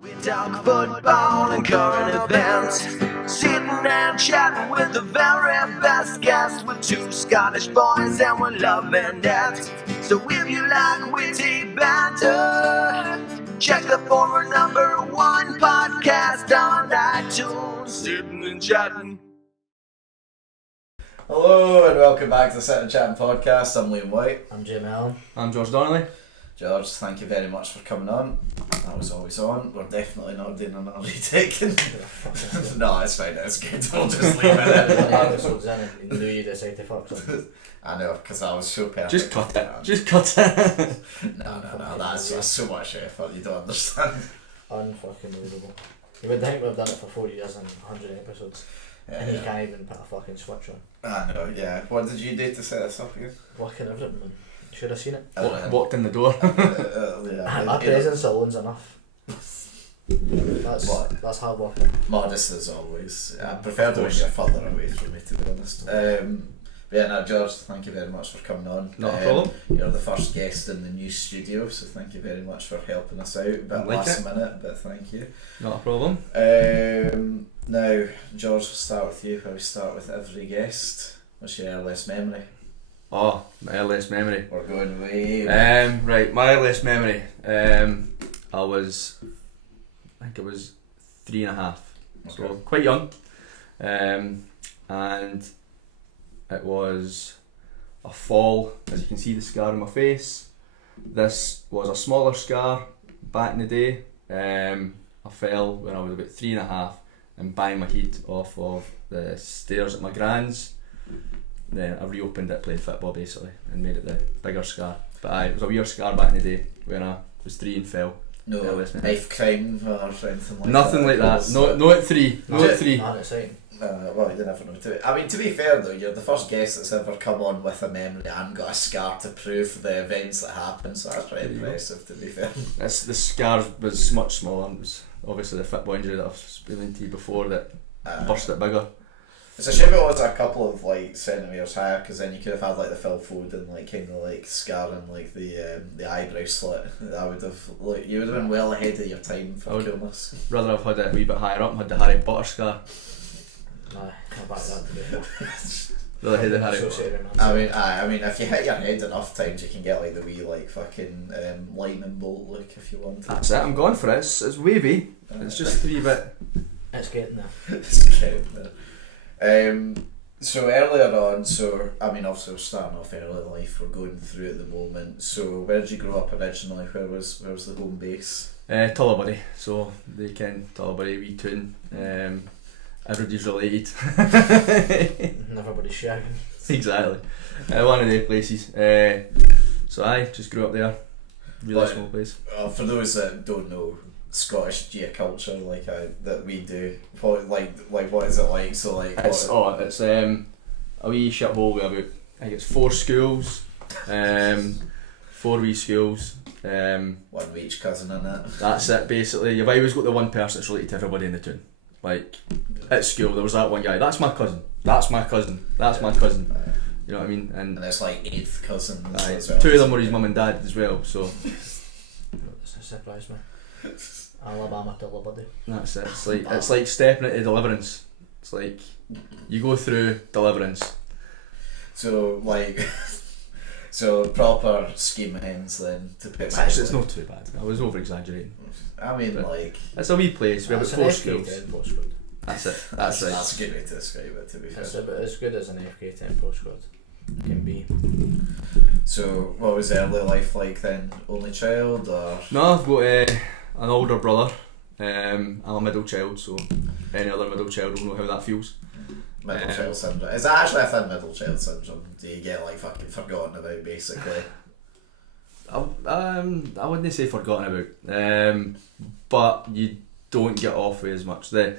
We talk football and current events, sitting and chatting with the very best guests. With two Scottish boys and we're loving it. So if you like witty banter, check the former #1 podcast on iTunes. Sitting and chatting. Hello and welcome back to the Sitting and Chatting podcast. I'm Whyte. I'm Allan. I'm Donnelly. George, thank you very much for coming on. That was always on. We're definitely not doing another retake. No, it's fine. It's good. We'll just leave it. Episodes in it, you knew you decided to fuck something. I know, because I was so perfect. Just cut it. Just cut it. No. That's so much effort. You don't understand. Unfucking believable. You would think we've done it for 4 years and 100 episodes. And you can't even put a fucking switch on. I know, yeah. What did you do to set this up again? Fucking everything, man. Should have seen it. Walked in the door. Yeah, My presence alone's enough. That's hard work. Modest as always. I prefer when you're further away from me, to be honest. But yeah, no, George, thank you very much for coming on. Not a problem. You're the first guest in the new studio, so thank you very much for helping us out. A bit last minute, but thank you. Not a problem. Now, George, we'll start with you. We start with every guest. What's your earliest memory? Oh, my earliest memory. We're going way. Right, my earliest memory. I think it was 3.5, so quite young. And it was a fall. As you can see, the scar on my face. This was a smaller scar back in the day. I fell when I was about 3.5 and banged my head off of the stairs at my grand's. Then I reopened it, playing football basically, and made it the bigger scar. But it was a weird scar back in the day when I was 3 and fell. No knife crime or anything like Nothing that. like that. No at 3. No at 3. Not exciting. Well, you never know. To be fair though, you're the first guest that's ever come on with a memory and got a scar to prove the events that happened, so that's very impressive, to be fair. The scar was much smaller. It was obviously the football injury that I've spoken to you before that burst it bigger. It's a shame it was a couple of like centimetres higher, because then you could have had like the Phil Foden like kind of like scar and like the eyebrow slit. That would have you would have been well ahead of your time for coolness. Rather have had it a wee bit higher up and had the Harry Potter scar. Nah, can't back that today. Rather had the Harry Potter. I mean, if you hit your head enough times, you can get like the wee like fucking lightning bolt look if you want. That's it. I'm going for it. It's wavy. It's just 3-bit. It's getting there. It's getting there. So earlier on, obviously we're starting off early in life, we're going through at the moment. So where did you grow up originally? Where was the home base? Tullibody, so they can Tullibody, wee toon. Everybody's related. Everybody's sharing. Exactly. One of the places. So I just grew up there. Really small place. For those that don't know Scottish geoculture that we do, what is it like? So like it's a wee shithole with about, I think it's 4 schools, 4 wee schools. One with each cousin in it. That's it basically. You've always got the one person that's related to everybody in the town. Like at school there was that one guy, that's my cousin, that's my cousin, that's my cousin. You know what I mean? And there's like 8th cousins. Well. 2 of them were his mum and dad as well, so Doesn't surprise me. Alabama Tullibody. That's it. It's like stepping into Deliverance. It's like you go through Deliverance. So proper scheme of hens then to put. It's not too bad. I was over exaggerating. I mean, it's a wee place. We have 4 schools. That's it. That's right. That's a good way to describe it. To be fair, it's about as good as an FK10 postcode can be. So, what was early life like then? Only child or? No, I've got an older brother. I'm a middle child, so any other middle child will know how that feels. Middle child syndrome. Is that actually a thing, middle child syndrome? Do you get like fucking forgotten about basically? I wouldn't say forgotten about, but you don't get off with as much. The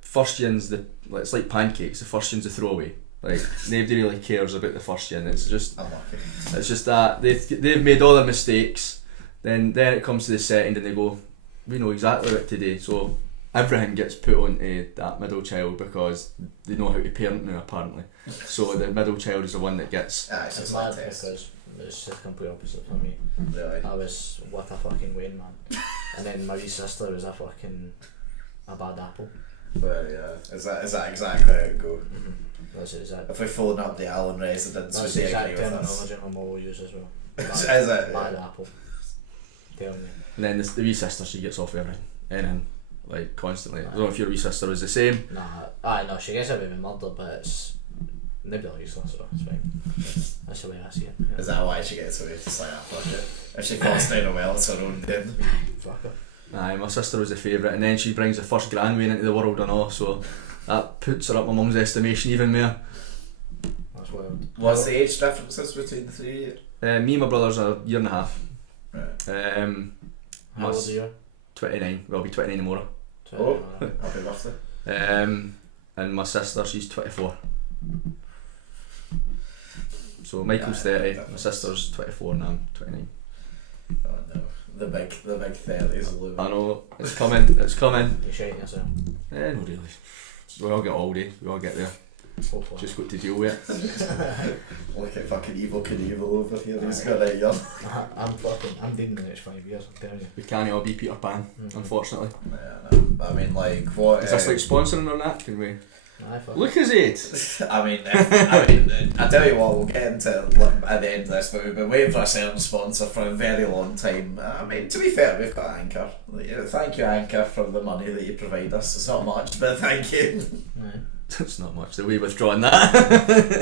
first yins, it's like pancakes. The first yins a throwaway. Like nobody really cares about the first yin. It's just that they've made all the mistakes. Then it comes to the second, and they go, we know exactly what to do. So everything gets put onto that middle child because they know how to parent now apparently. So the middle child is the one that gets. It's mad because it's the complete opposite for me. Really? I was what a fucking Wayne man. And then my wee sister was a fucking a bad apple. Well, yeah. Is that exactly how it go? That's exact. If we phone up the Allan residents, That's would the they agree exact with us? terminology my mum will use as well. Is Bad, it? bad apple. Telling you. And then the wee sister, she gets off everything. Anything. Like, constantly. I don't know if your wee sister is the same. Nah, no, she gets away with murder, but it's nobody likes her, so it's fine. That's the way I see it. Yeah. Is that why she gets away? Just like, fuck it. If she falls down a well, it's her own doing. Fuck her. Aye, my sister was a favourite, and then she brings the first grandway into the world and all, so that puts her up my mum's estimation even more. That's wild. What's the age differences between the three? Me and my brother's a year and a half. Right. How old are you? 29, well, I'll be 29 tomorrow. Oh, happy birthday. And my sister, she's 24. So Michael's 30, my sister's 24 and I'm 29. Oh no, the big 30s looming. I know, it's coming. You're shitting yourself. No really. We all get old, we all get there. Hopefully. Just got to deal with it. Look at fucking Evil Knievel over here, he's got it young. I'm dead in the next 5 years, I'm telling you. We can't all be Peter Pan, unfortunately. Yeah, no. But I mean, like, what... Is this like sponsoring or not? Can we... Aye, fuck. Look at it! I tell you what, we'll get into at the end of this, but we've been waiting for a certain sponsor for a very long time. I mean, to be fair, we've got Anchor. Thank you, Anchor, for the money that you provide us. It's not much, but thank you. Aye. It's not much, the way withdrawing that.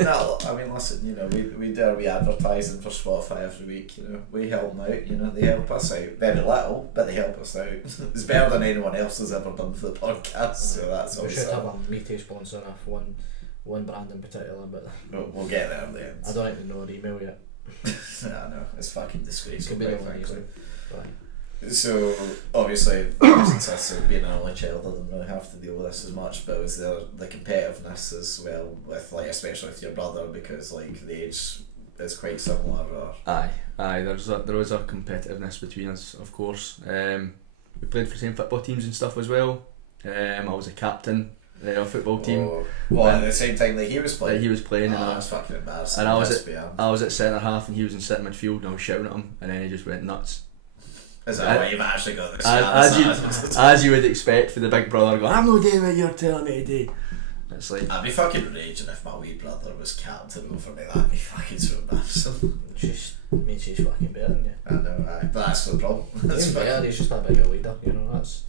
No, I mean, listen, you know, we do our advertising for Spotify every week, you know, we help them out, you know, they help us out, very little, but they help us out. It's better than anyone else has ever done for the podcast, so that's We always should have a meaty sponsor of one brand in particular, but we'll get there at the end. I don't even know their email yet. I know, it's fucking disgraceful, Could be quite the one frankly. easy. But So obviously, since us being an only child, I didn't really have to deal with this as much. But was there the competitiveness as well with, like, especially with your brother, because like the age is quite similar? Or There was a competitiveness between us, of course. We played for the same football teams and stuff as well. I was a captain of a football team. At the same time that he was playing. He was playing, That's fucking embarrassing. and I was at centre half and he was in centre midfield, and I was shouting at him, and then he just went nuts. Is that why you've actually got this? As you would expect for the big brother going, I'm not doing what you're telling me to do. It's like, I'd be fucking raging if my wee brother was captain over me. That'd be fucking so embarrassing. she's means she's fucking better than you. I know, but that's the problem. That's He's better, fucking... he's just a bigger leader, you know, that's...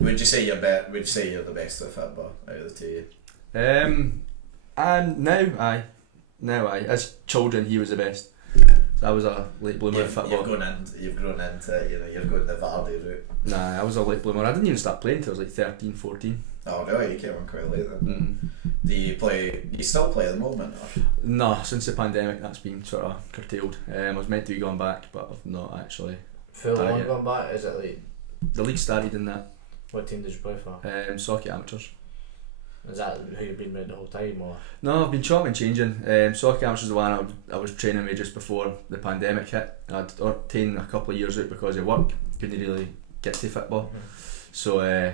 Would you say you're better? Would you say you're the best at football out of the two? and now I. As children, he was the best. So I was a late bloomer in football. You've grown into, you know, you're going the Vardy route. Nah, I was a late bloomer. I didn't even start playing until I was like 13, 14. Oh no, you came on quite late then. Do you still play at the moment? Or? No, since the pandemic that's been sort of curtailed. I was meant to be going back, but I've not actually. Full Done on it. going back, is it like... The league started in that. What team did you play for? Socket amateurs. Is that who you've been with the whole time, or...? No, I've been chopping and changing. Socket amateurs is the one I was training with just before the pandemic hit. I'd taken a couple of years out because of work, couldn't really get to football. So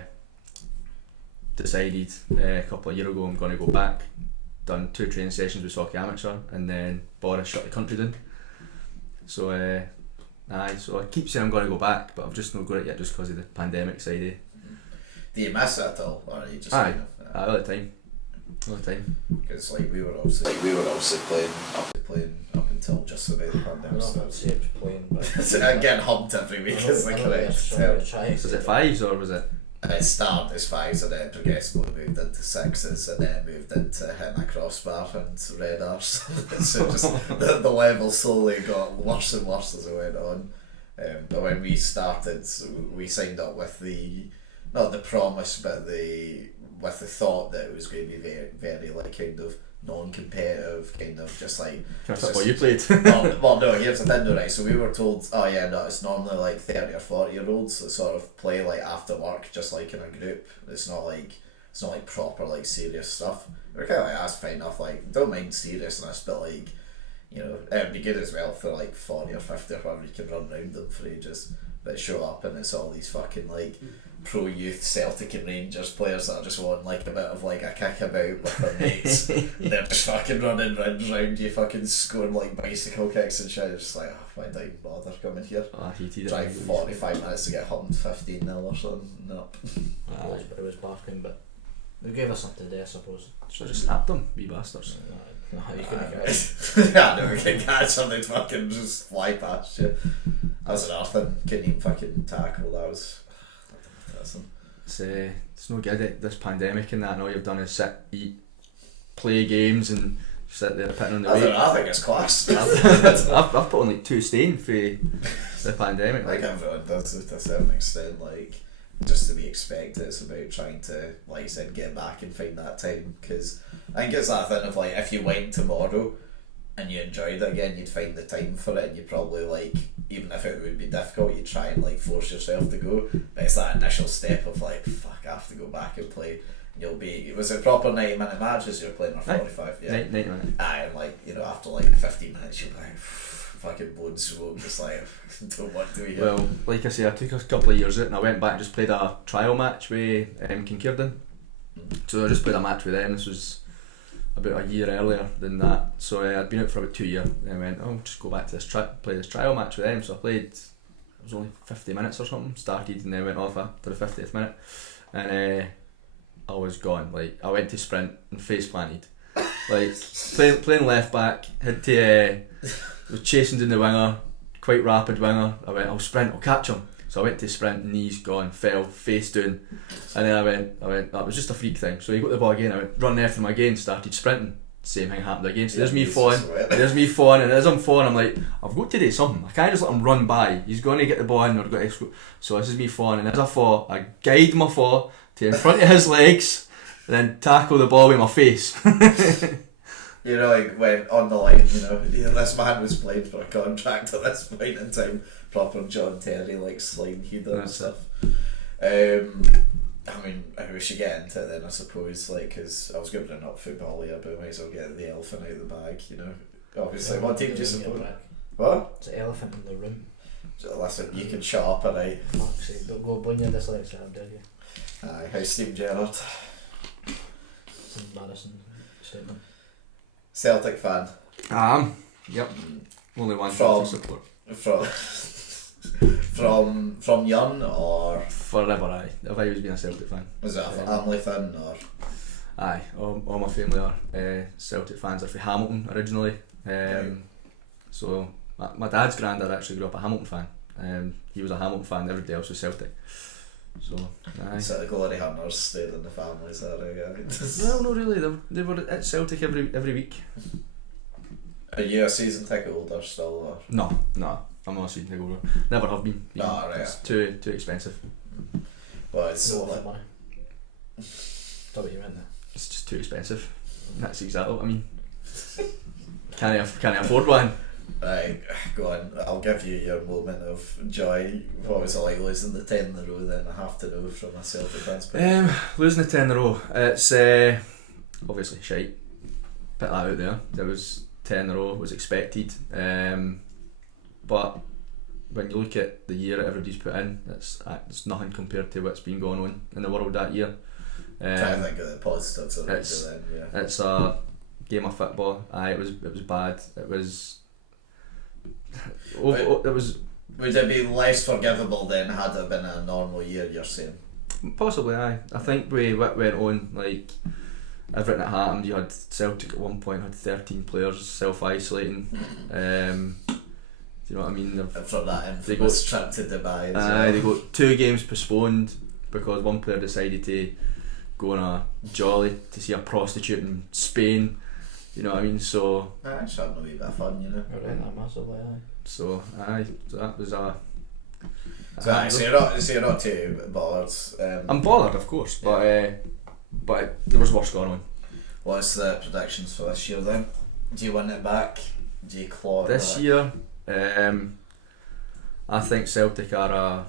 decided a couple of years ago I'm going to go back. Done 2 training sessions with Socket amateur, and then Boris shut the country down. So so I keep saying I'm going to go back, but I've just not got it yet just because of the pandemic side. Do you miss it at all, or are you just Aye. All the time. Because like we were obviously playing up until just about the I'm pandemic not going to started. say it was playing, but... So I'm getting humped every week is the correct term. Was it 5s or was it? It started as 5s and then progressively moved into 6s and then moved into hitting a crossbar and red arse. So just the level slowly got worse and worse as it went on. But when we started, we signed up with not the promise, but with the thought that it was going to be very, very like kind of non-competitive, kind of just like... Kind of football you played? well, no, here's the thing though, right, so we were told, oh yeah, no, it's normally like 30 or 40 year olds that sort of play like after work, just like in a group. It's not like proper like serious stuff. We're kind of like, that's fine enough, like, don't mind seriousness, but like, you know, it'd be good as well for like 40 or 50 or whatever, you can run around them for ages. that show up, and it's all these fucking like pro youth Celtic and Rangers players that are just wanting like a bit of like a kick about with their mates. They're just fucking running round you, fucking scoring like bicycle kicks and shit. It's just like, why did I even bother coming here? I hated it. Drive 45 minutes to get hummed 15-0 or something. No. It was barking, but they gave us something to do, I suppose. Should have just snapped them, wee bastards. No, you couldn't get it. Yeah, I know, we can catch them, they'd fucking just fly past you. That was another thing, couldn't even fucking tackle, that was... It's no good, this pandemic and that, and all you've done is sit, eat, play games and sit there putting on the weight. I think it's class. I've put on like 2 stone for the pandemic. Like everyone does it to a certain extent, like just to be expected. It's about trying to, like you said, get back and find that time, because I think it's that thing of like, if you went tomorrow and you enjoyed it again, you'd find the time for it, and you'd probably like, even if it would be difficult, you'd try and like force yourself to go, but it's that initial step of like, fuck, I have to go back and play. You'll be, was it proper 90-minute matches you're playing, or 45? Yeah, 90 minutes. Aye, and like, you know, after like 15 minutes you're like fucking blown smoke, just like don't want to be here. Well, like I say, I took a couple of years out and I went back and just played a trial match with Kincardine. So I just played a match with them. This was about a year earlier than that, so I'd been out for about 2 years and I went, oh, just go back to this play this trial match with them. So I played, it was only 50 minutes or something, started and then went off after the 50th minute, and I was gone. Like, I went to sprint and face planted, like playing left back, had to was chasing down the winger, quite rapid winger. I went, I'll sprint, I'll catch him. So I went to sprint, knees gone, fell, face down, and then I went, that was just a freak thing. So he got the ball again, I went running after him again, started sprinting, same thing happened again. So there's me falling, and as I'm falling I'm like, I've got to do something, I can't just let him run by, he's going to get the ball in, or got to... So this is me falling, and as I fall, I guide my fall to in front of his legs, and then tackle the ball with my face. You know, like when on the line, you know, this man was playing for a contract at this point in time, proper John Terry like slime header and stuff. I mean, we should get into it then, I suppose, like, because I was going to bring up football here, but we might as well get the elephant out of the bag, you know. Obviously, what team do you support? What? It's an elephant in the room. So listen, you can shut up, alright? Fuck's sake, don't go bun your dyslexia, how dare you. Aye, how's Steve Gerrard? It's an embarrassing statement. Celtic fan. Yep. Only one From- to support. From young, or Forever, aye. I've always been a Celtic fan. was it a family thing, or? Aye, all my family are Celtic fans. They're from Hamilton originally. So my dad's granddad actually grew up a Hamilton fan. He was a Hamilton fan, everybody else was Celtic. So, aye. So the glory hunters stayed in the families, are they? Well, no, really. They were at Celtic every week. Are you a season ticket holder still, or? No, I'm not a season ticket holder. Never have been. No, right. It's too expensive. Well, it's No like, money. Is that what you meant there? It's just too expensive. That's exactly what I mean. Can't afford one. right, go on. I'll give you your moment of joy. What was it like losing the 10 in a row then? I have to know from a Celtic fan's point of view. Losing the 10 in a row. It's obviously shite. Put that out there. There was 10 in a row. It was expected. But when you look at the year that everybody's put in, it's nothing compared to what's been going on in the world that year. Trying to think of the positives of it then, yeah. It's a game of football. Aye, it was bad. It was. It was. Would it be less forgivable then had it been a normal year, you're saying? Possibly, aye. I think what went on, like everything that happened, you had Celtic at one point had 13 players self-isolating. Do you know what I mean? And from that infamous trip to Dubai as well. They got 2 games postponed because one player decided to go on a jolly to see a prostitute in Spain. You know what I mean? So Actually, having a wee bit of fun, you know. I read that massively, aye. So that was a. So you're not too bothered. I'm bothered, of course, but there was worse going on. What's the predictions for this year then? Do you win it back? Do you claw it This back? year, I think Celtic are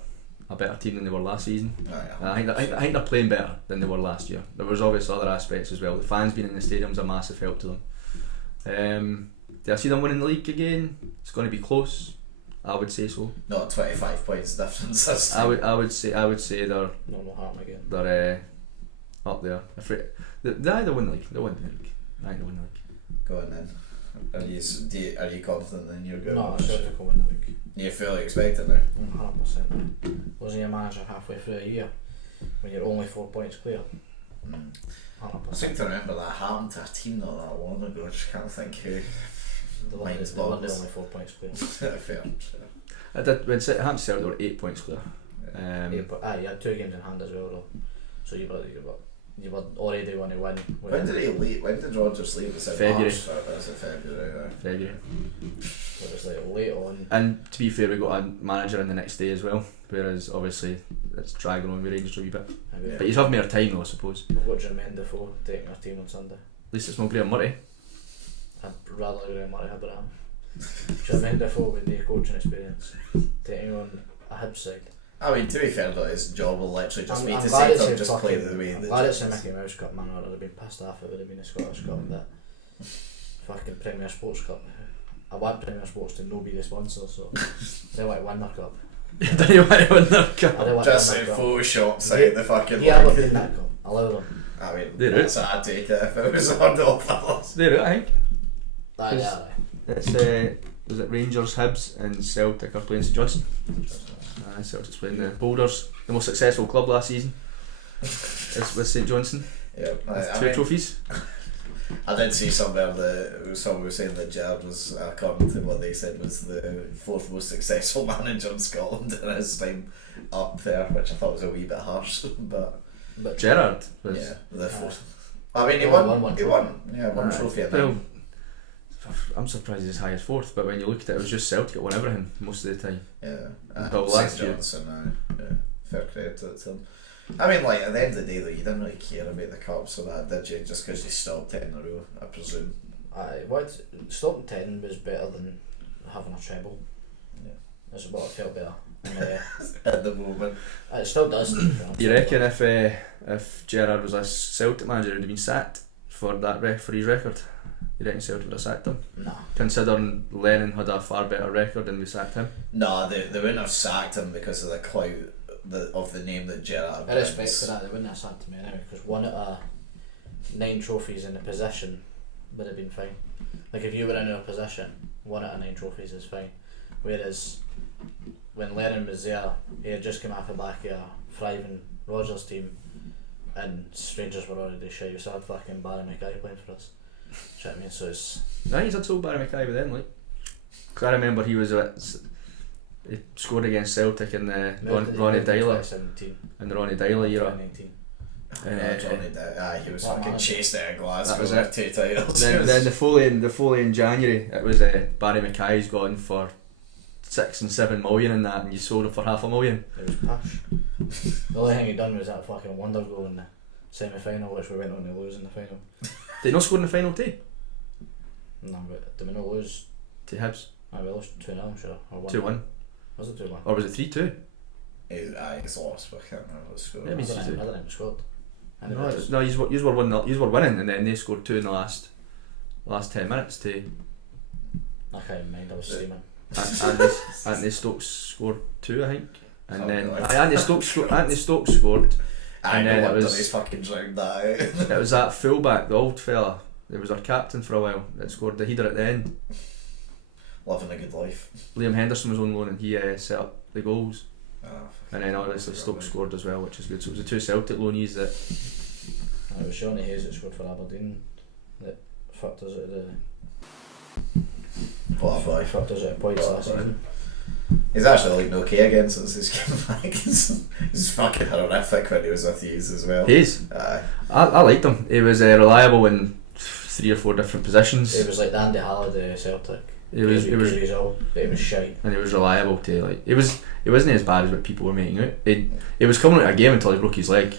a better team than they were last season. I think they're playing better than they were last year. There was obviously other aspects as well. The fans being in the stadium's a massive help to them. Do I see them winning the league again? It's going to be close. I would say so. Not 25 points difference this I time. would say they're Normal harm again. they're up there. They either win the league. They win the league. I think they win the league. Go on then. Are you confident in your goal? No, Celtic will win the league. You fully expect it now? 100%. Losing your manager halfway through a year when you're only 4 points clear. 100%. I seem to remember that happened to a team not that long ago. I just can't think who. They Mine's won bogs. only 4 points clear. Fair. I did when Hampton Celtic were 8 points clear. You had 2 games in hand as well though. So you were already want to win. When did he leave? When did Rodgers leave? Was it February. March? Or was it February? February. It was like late on. And to be fair, we got a manager in the next day as well. Whereas obviously it's dragging on with Rangers a wee bit. Yeah. But he's have more time though, I suppose. We've got Jermaine Defoe taking our team on Sunday. At least it's not Graham Murray. I'd rather Graham Murray Abraham. Jermaine Defoe with no coaching experience taking on a Hibs side. I mean, to be fair though, his job will literally just be to glad say it's them a just play fucking- the way I'm they glad it's a just- Mickey Mouse Cup, man, or I'd have been pissed off if it would have been a Scottish Cup, but fucking Premier Sports Cup. I want Premier Sports to no be the sponsor, so they want to win their cup. Don't you want to win their I cup? don't want to Just win in their cup. Photoshops out the fucking Yeah, league. we've been that cup. Allow them. I mean, They're that's what I'd take it if it was on all fellas. They're out, I think. Yeah. It's was it Rangers, Hibs and Celtic are playing St Johnstone. Celtic's playing the Boulders, the most successful club last season. It's with St Johnstone. Yeah, With 2 trophies. I did see somewhere that someone was saying that Gerrard was, according to what they said, was the 4th most successful manager in Scotland in his time up there, which I thought was a wee bit harsh, but Gerrard was. yeah, the 4th. I mean, he Won won one one Aye. trophy. I Well, think. I'm surprised he's as high as 4th, but when you look at it, it was just Celtic that won everything most of the time. Yeah, But St last year- Johnson, yeah, fair credit to him. I mean, like, at the end of the day though, you didn't really care about the cup, so that did you, just because you stopped 10 in a row, I presume. Stopping 10 was better than having a treble. Yeah. That's what I felt better. And, At the moment. it still does. You reckon if Gerrard was a Celtic manager, he'd have been sacked for his record? You reckon Celtic would have sacked him? Nah. Considering Lennon had a far better record and we sacked him. No, they wouldn't have sacked him because of the clout of the name that Gerrard I respect brings. for that, they wouldn't have sacked me anyway, because 1 out of 9 trophies in the position would have been fine. Like if you were in our position, 1 out of 9 trophies is fine. Whereas when Lennon was there, he had just come off the back of a thriving Rodgers team and Rangers were already shy, so I had fucking Barry Mackay playing for us. Do you know what I mean? So it's... No, he's had so Barry Mackay with them, like. Because I remember he scored against Celtic in the Ronnie Dyler 2017. in the Ronnie Dyler era. 2019. Johnny he was What fucking man? chased out of Glasgow That was with it. 2 titles. Then the following January, it was Barry Mackay's gone for 6 and 7 million in that, and you sold him for $500,000. It was posh. The only thing he done was that fucking wonder goal in the semi-final, which we went on to lose in the final. Did he not score in the final too? No, but did we not lose? To Hibs? We lost 2-0, I'm sure. Or 2-1. Was it 2-1? Or was it 3-2? He's lost, but I can't remember the score. Yeah, me I too. don't think we scored. And it No, was- no, you were winning, and then they scored 2 in the last 10 minutes to. I can't even mind, I was steaming. Anthony Stokes scored 2, I think, and Oh, then God. Anthony Stokes scored. I And know then it what was- he's fucking drowned that out. It was that fullback, the old fella. It was our captain for a while that scored the header at the end. Living a good life. Liam Henderson was on loan and he set up the goals. Ah, And then obviously Stokes scored as well, which is good. So it was the 2 Celtic loanees that. It was Shawnee Hayes that scored for Aberdeen that fucked us out of the... What a boy. Fucked us out of points What a last boy. season. He's actually looking okay again since he's came back. He's fucking horrific when he was with Hughes as well. Hayes, Aye. I liked him. He was reliable in 3 or 4 different positions. It was like the Andy Halliday Celtic. He was, But he was shite. and he was reliable to like. He wasn't as bad as what people were making out. He was coming out of a game until he broke his leg.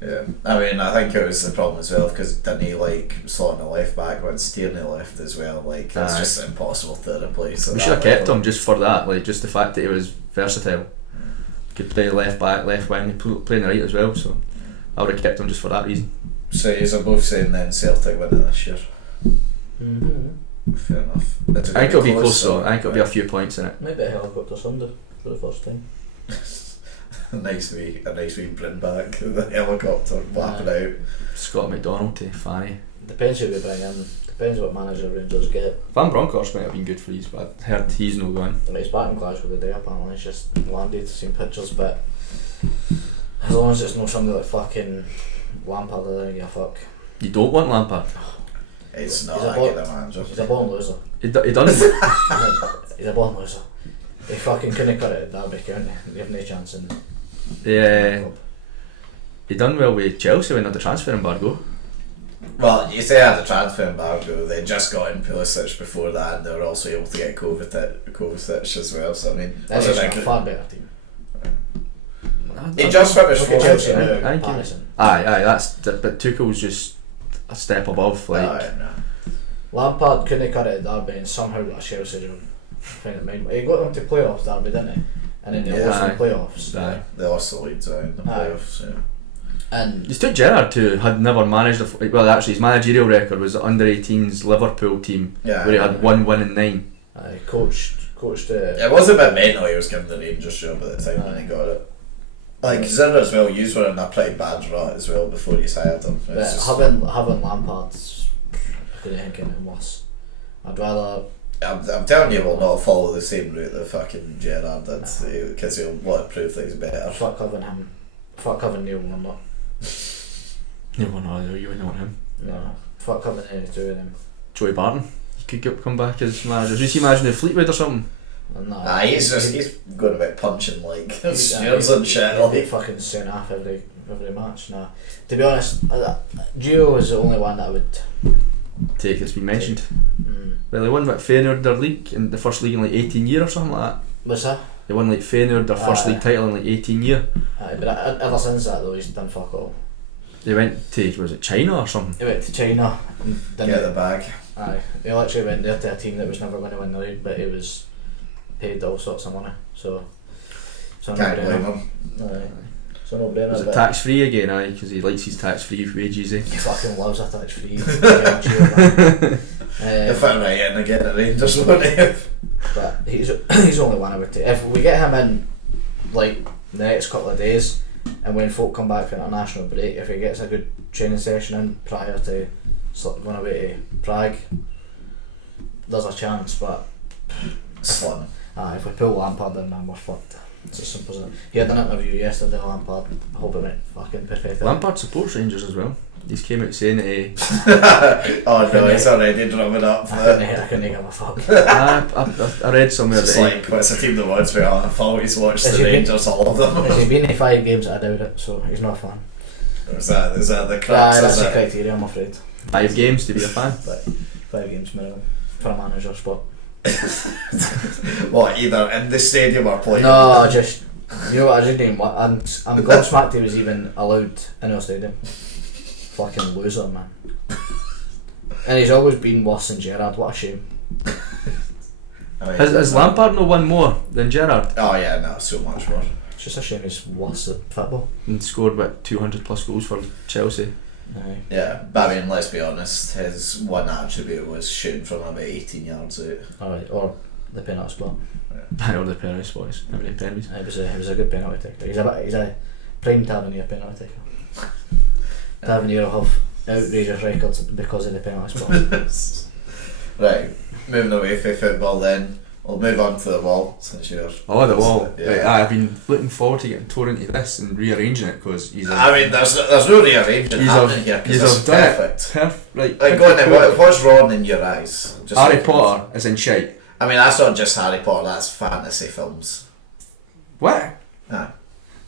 Yeah, I mean, I think it was the problem as well because didn't he like slotting the left back when Tierney left as well? Like that's Aye. just impossible to replace. We should have kept him just for that, like just the fact that he was versatile. Could play left back, left wing, playing the right as well. So I would have kept him just for that reason. So you're both saying then Celtic winning this year. Mm-hmm. Fair enough. I think it'll be close though. I think it'll be a few points in it. Maybe a helicopter Sunday for the first time. a nice wee bring back the helicopter flapping out. Scott McDonald to Fanny. Depends who we bring in. Depends what manager Rangers get. Van Bronckhorst might have been good for these, but I heard he's no going. I mean, he's back in Glasgow today apparently. He's just landed, seen pictures, but as long as it's not somebody like fucking Lampard, I don't give a fuck. You don't want Lampard. It's not He's a a bo- good manager. He's a born loser. He done. He's a born loser. He fucking couldn't cut it at Derby County. He have no chance in Yeah. He done well with Chelsea when they had the transfer embargo. Well, you say they had the transfer embargo, they just got in Pulisic before that, and they were also able to get Kovacic as well, so I mean... That's a far better team. He just finished Look at Chelsea fourth. now, Aye, Patterson. but Tuchel's just a step above. Like Lampard couldn't cut it at Derby and somehow got a Chelsea job. Find it mind. He got them to playoffs, Derby, didn't he? And then they Yeah. lost in the playoffs. Aye. They lost the Leeds out in the Aye. playoffs, yeah. And You took Gerrard, who had never managed well, actually his managerial record was the under 18s Liverpool team, Yeah. where he had 1 win in 9. coached It was a bit mental he was given the Rangers job at the time when he got it. Like, consider as well, you were in a pretty bad rut as well before you hired him. but having Lampard's I couldn't think of anything worse. I'd rather I'm telling you, we'll not follow the same route that fucking Gerrard did, because he'll want to prove that he's better. fuck having him. Fuck having Neil Warnock. No one knows you wouldn't want him. No. Fuck having any two of them. Joey Barton, he could come back as manager. Did you see managing the Fleetwood or something? And that, Nah, he's going about punching like he's snares and shit. He'll be Like. fucking sent off every match. Nah. To be honest, Gio is the only one that I would. Take that's been mentioned. Mm. Well, they won Feyenoord their league in the first league in like 18 years or something like that. What's that? They won like Feyenoord their first Aye. league title in like 18 years. But ever since that though, he's done fuck all. They went to, was it China or something? He went to China and didn't. Get the bag. Aye, he literally went there to a team that was never going to win the league, but he was paid all sorts of money. So Can't blame him. Aye. So no brainer. Was it but tax free again? Aye, because he likes his tax free wages. Eh? he fucking loves a tax free. You'll fit right in again at Rangers, won't he? But he's the only one I would take. If we get him in like the next couple of days, and when folk come back from international break, if he gets a good training session in prior to going away to Prague, there's a chance. But Slim. if we pull Lampard in, then we're fucked. It's as simple as that. He had an interview yesterday, Lampard. I hope it went fucking perfect. Lampard supports Rangers as well. He's came out saying that Oh no, he's already drumming up. I couldn't give a fuck. I read somewhere It's that like, what's a team that wants me? I've always watched Has the he been- Rangers, all of them. Has he been in 5 games? I doubt it, so he's not a fan. Is that the crux? That's Is the it? criteria, I'm afraid. 5 games to be a fan. But 5 games minimum for a manager spot. What, either in the stadium or playing? No, just you know what I didn't. I'm gobsmacked he was even allowed in our stadium. Fucking loser, man. And he's always been worse than Gerrard. What a shame. I mean, Has Lampard no won more than Gerrard Oh yeah, no, so much more. It's just a shame he's worse at football. and scored about 200 plus goals for Chelsea? Aye. Yeah, but I mean, let's be honest, his one attribute was shooting from about 18 yards out. Alright, or the penalty spot. I know the penalty spots. How many penalties? It was a good penalty taker. He's a prime Tavernier penalty taker. Tavernier will have outrageous records because of the penalty spot. Right, moving away from football then, we'll move on to the wall since you're... Oh, the wall. Yeah. Right, I've been looking forward to getting torn into this and rearranging it because he's a... I mean, there's no rearranging He's happening here because he's it's done it. perfect. Right, Like, go on then, what's wrong in your eyes? Just Harry like- Potter is in shite. I mean, that's not just Harry Potter, that's fantasy films. What? Aye.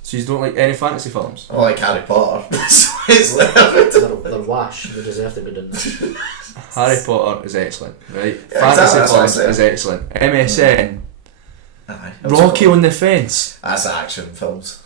So you don't like any fantasy films? I like Harry Potter. So it's like... they're wash. They deserve to be done. Harry Potter is excellent, right? Yeah, Fantasy exactly, that's what I films said. is excellent. MSN, Aye, Rocky on the Fence. That's action films.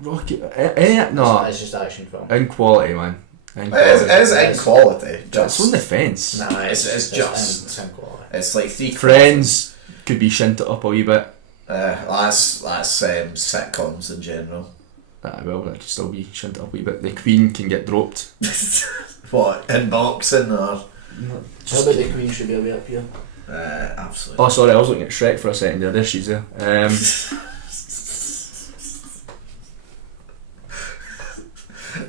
Rocky, no, It's just action film. in quality, man. In It quality. is in quality. It's Just, on the fence. nah, it's just... It's in quality. It's like 3 Friends could be shinted up a wee bit. That's sitcoms in general. Well, that could still be shinted up a wee bit. The Queen can get dropped. What, in boxing or... How about the Queen should be away up here? Absolutely. Oh, sorry, I was looking at Shrek for a second there. There she's there.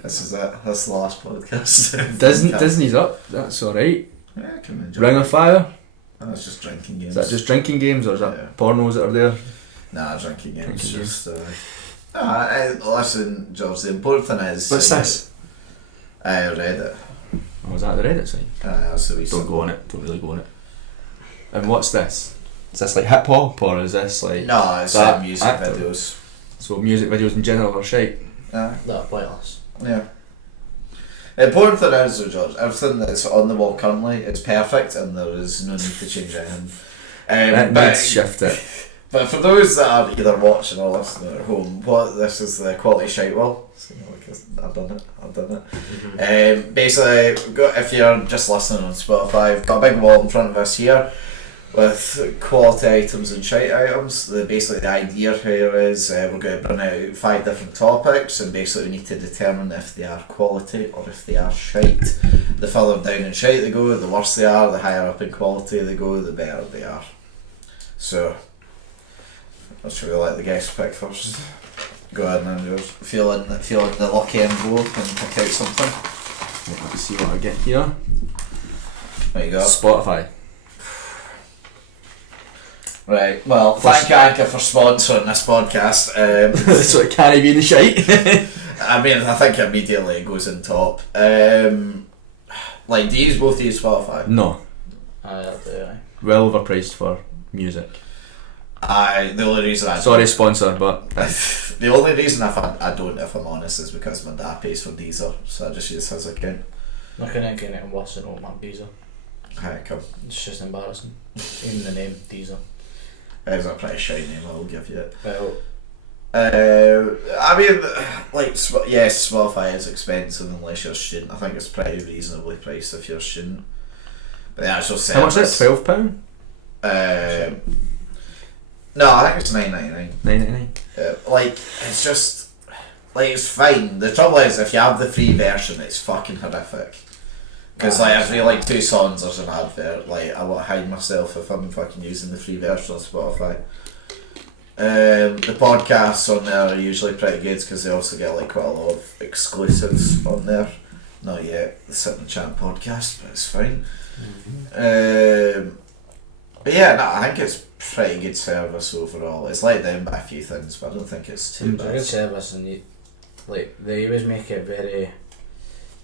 This is it. That's the last podcast. Disney's up. That's alright. Yeah, I can enjoy Ring of Fire. That's just drinking games. Is that just drinking games or is that pornos that are there? Nah, drinking games. Drinking Just. Listen, George. The important thing is. What's this? I read it. Oh, is that the Reddit site? That's the Don't go on it. Don't really go on it. And what's this? Is this like hip hop or is this like? No, it's that music actor? videos. So music videos in general are shite. They're pointless. Yeah. The important thing is, though, George, everything that's on the wall currently is perfect and there is no need to change anything. Let's shift it. But for those that are either watching or listening at home, this is the quality shite wall. So, I've done it. Mm-hmm. Basically, if you're just listening on Spotify, we've got a big wall in front of us here with quality items and shite items. Basically, the idea here is we're going to bring out 5 different topics, and basically we need to determine if they are quality or if they are shite. The further down in shite they go, the worse they are. The higher up in quality they go, the better they are. So, should we let the guests pick first? Go ahead and just feeling the lucky envelope and pick out something. Let's see what I get here. There you go. Spotify. Right, well, thank Anchor for sponsoring this podcast. So it can't be in the shite. I mean, I think immediately it goes in top. Like, do you both use Spotify? No. I do. Well overpriced for music. The only reason I Sorry, sponsor, but the only reason I don't, if I'm honest, is because my dad pays for Deezer, so I just use his account. I couldn't get anything worse than old Mark Diesel. Hi, come. It's just embarrassing. Even the name Diesel. It's a pretty shiny name, I'll give you it. Well, I mean, like, yes, Spotify is expensive unless you're a student. I think it's pretty reasonably priced if you're a student. But the actual service... how much is it? £12? No, I think it's $9.99. $9.99. Like, it's just... Like, it's fine. The trouble is, if you have the free version, it's fucking horrific. Because, like, every, 2 songs there's an advert. Like, I want to hide myself if I'm fucking using the free version on Spotify. The podcasts on there are usually pretty good because they also get, quite a lot of exclusives on there. Not yet the Sit and Chat podcast, but it's fine. But yeah, no, I think it's pretty good service overall. It's let down by a few things, but I don't think it's too it's a bad. good service, and they always make it very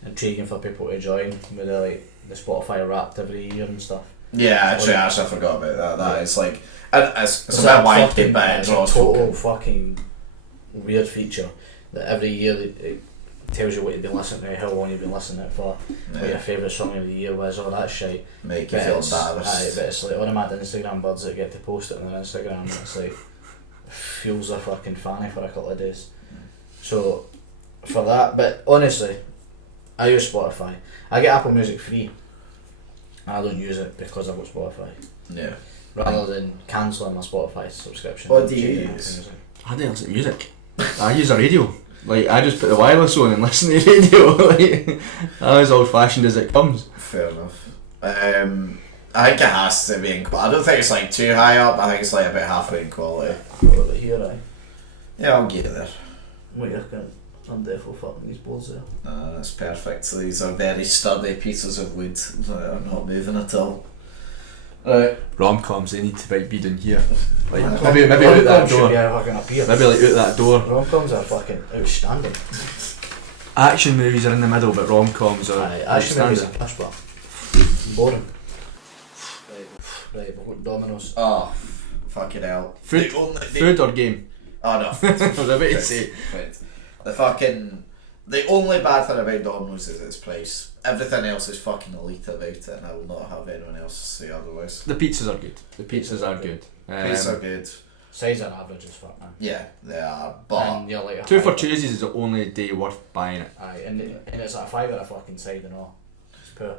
intriguing for people to join with the Spotify Wrapped every year and stuff. Yeah, actually, I forgot about that. That is and it's a bit wanky, but it draws total fucking weird feature that every year it tells you what you've been listening to, how long you've been listening to it for, what your favourite song of the year was, all that shit. Make you feel embarrassed. But it's like one of my Instagram buds that get to post it on their Instagram, and it's like fuels a fucking fanny for a couple of days. So for that, but honestly, I use Spotify. I get Apple Music free. I don't use it because I've got Spotify. Yeah. Rather than cancelling my Spotify subscription. What do you use? I don't listen to music. I use a radio. I just put the wireless on and listen to the radio. I'm as old fashioned as it comes. Fair enough. I think it has to be in quality. I don't think it's too high up. I think it's about halfway in quality. Over here, Yeah, I'll get there. Wait, I'm definitely fucking these boards there. That's perfect. So these are very sturdy pieces of wood that are not moving at all. Right. Rom-coms, they need to be down here. Maybe out that door. Maybe out that door. Rom-coms are fucking outstanding. Action movies are in the middle, but rom-coms are action movies outstanding. are push bar. Boring. Right, we've got Domino's. Oh, fucking hell. Food or game? Oh no. I was about to say. The only bad thing about Domino's is its price. Everything else is fucking elite about it, and I will not have anyone else say otherwise. The pizzas are good. Pizzas are good. Pizzas are good. Size are average as fuck, man. Yeah, they are. But And you're like 2 for Tuesdays is the only day worth buying it. aye, and it's like a $5 a fucking side and all. It's poor.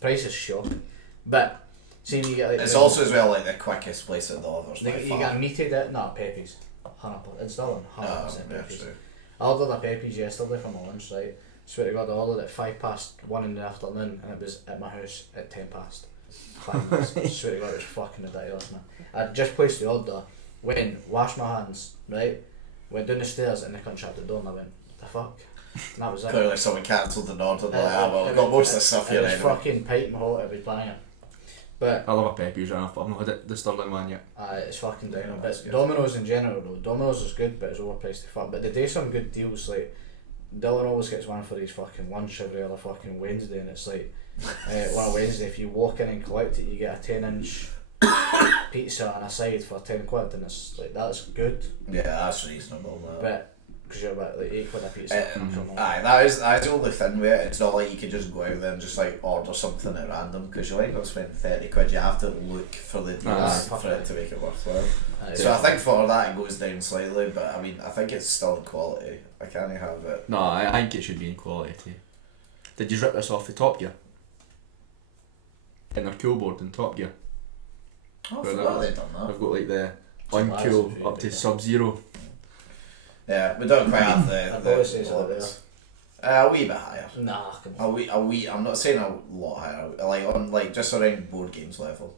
Price is shocking. But see, you get it's also as well the quickest place at the others. you get meated at Pepe's. 100%. It's still 100% yeah, Pepe's. true. I ordered a Pepe's yesterday for my lunch, right? Swear to God, I ordered at 1:05 in the afternoon, and it was at my house at 10:05. 5 minutes. I swear to God, it was fucking ridiculous, man. I just placed the order, went, washed my hands, right? Went down the stairs and they couldn't shut the door, and I went, the fuck? And that was it. Clearly someone cancelled the order. Well, I've got most of the stuff here It was anyway. fucking piping hot every banging. But I love a Pepe's right off, but I've not had it, the Sterling one yet. it's fucking down. Yeah, But that's good. Domino's in general though, Domino's is good, but it's overpriced to fuck. But they do some good deals. Like Dylan always gets one for his fucking lunch every other fucking Wednesday, and it's like one Wednesday if you walk in and collect it, you get a 10-inch pizza and a side for £10, and it's like that's good. Yeah, that's reasonable. But because you're about like £8 a pizza. Aye, that's the only thing with it. It's not like you can just go out there and just like order something at random, because you ain't gonna spend £30. You have to look for the deals for it to make it worthwhile. So I think for that it goes down slightly, but I mean I think it's still quality. I can't have it. No, I think it should be in quality too. Did you rip this off the Top Gear? In their cool board in Top Gear. Oh, I Well, forgot they'd done that. I've got like the Some uncool license up to fee, Sub-Zero. Yeah, we don't quite have I'd the always say it's like limits. A wee bit higher. Nah, come A on. wee. I'm not saying a lot higher. Like on like just around board games level.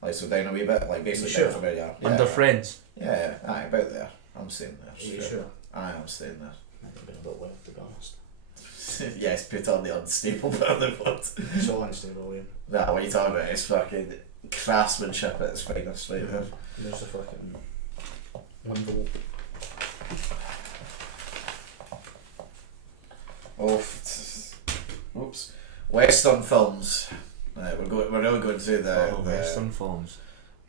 Like so down a wee bit. Like basically You down sure? from where you are. Yeah, Under yeah. Friends. Yeah, aye, about there. I'm staying there. Are you sure? Aye, I'm staying there. I think it's a bit weird, to be honest. Yes, put on the unstable bit of the board. It's all unstable, Ian. Nah, what are you talking about? It's fucking craftsmanship at its finest right there. There's a fucking 1 volt. Oops. Western films. Right, we're really going through the Western films.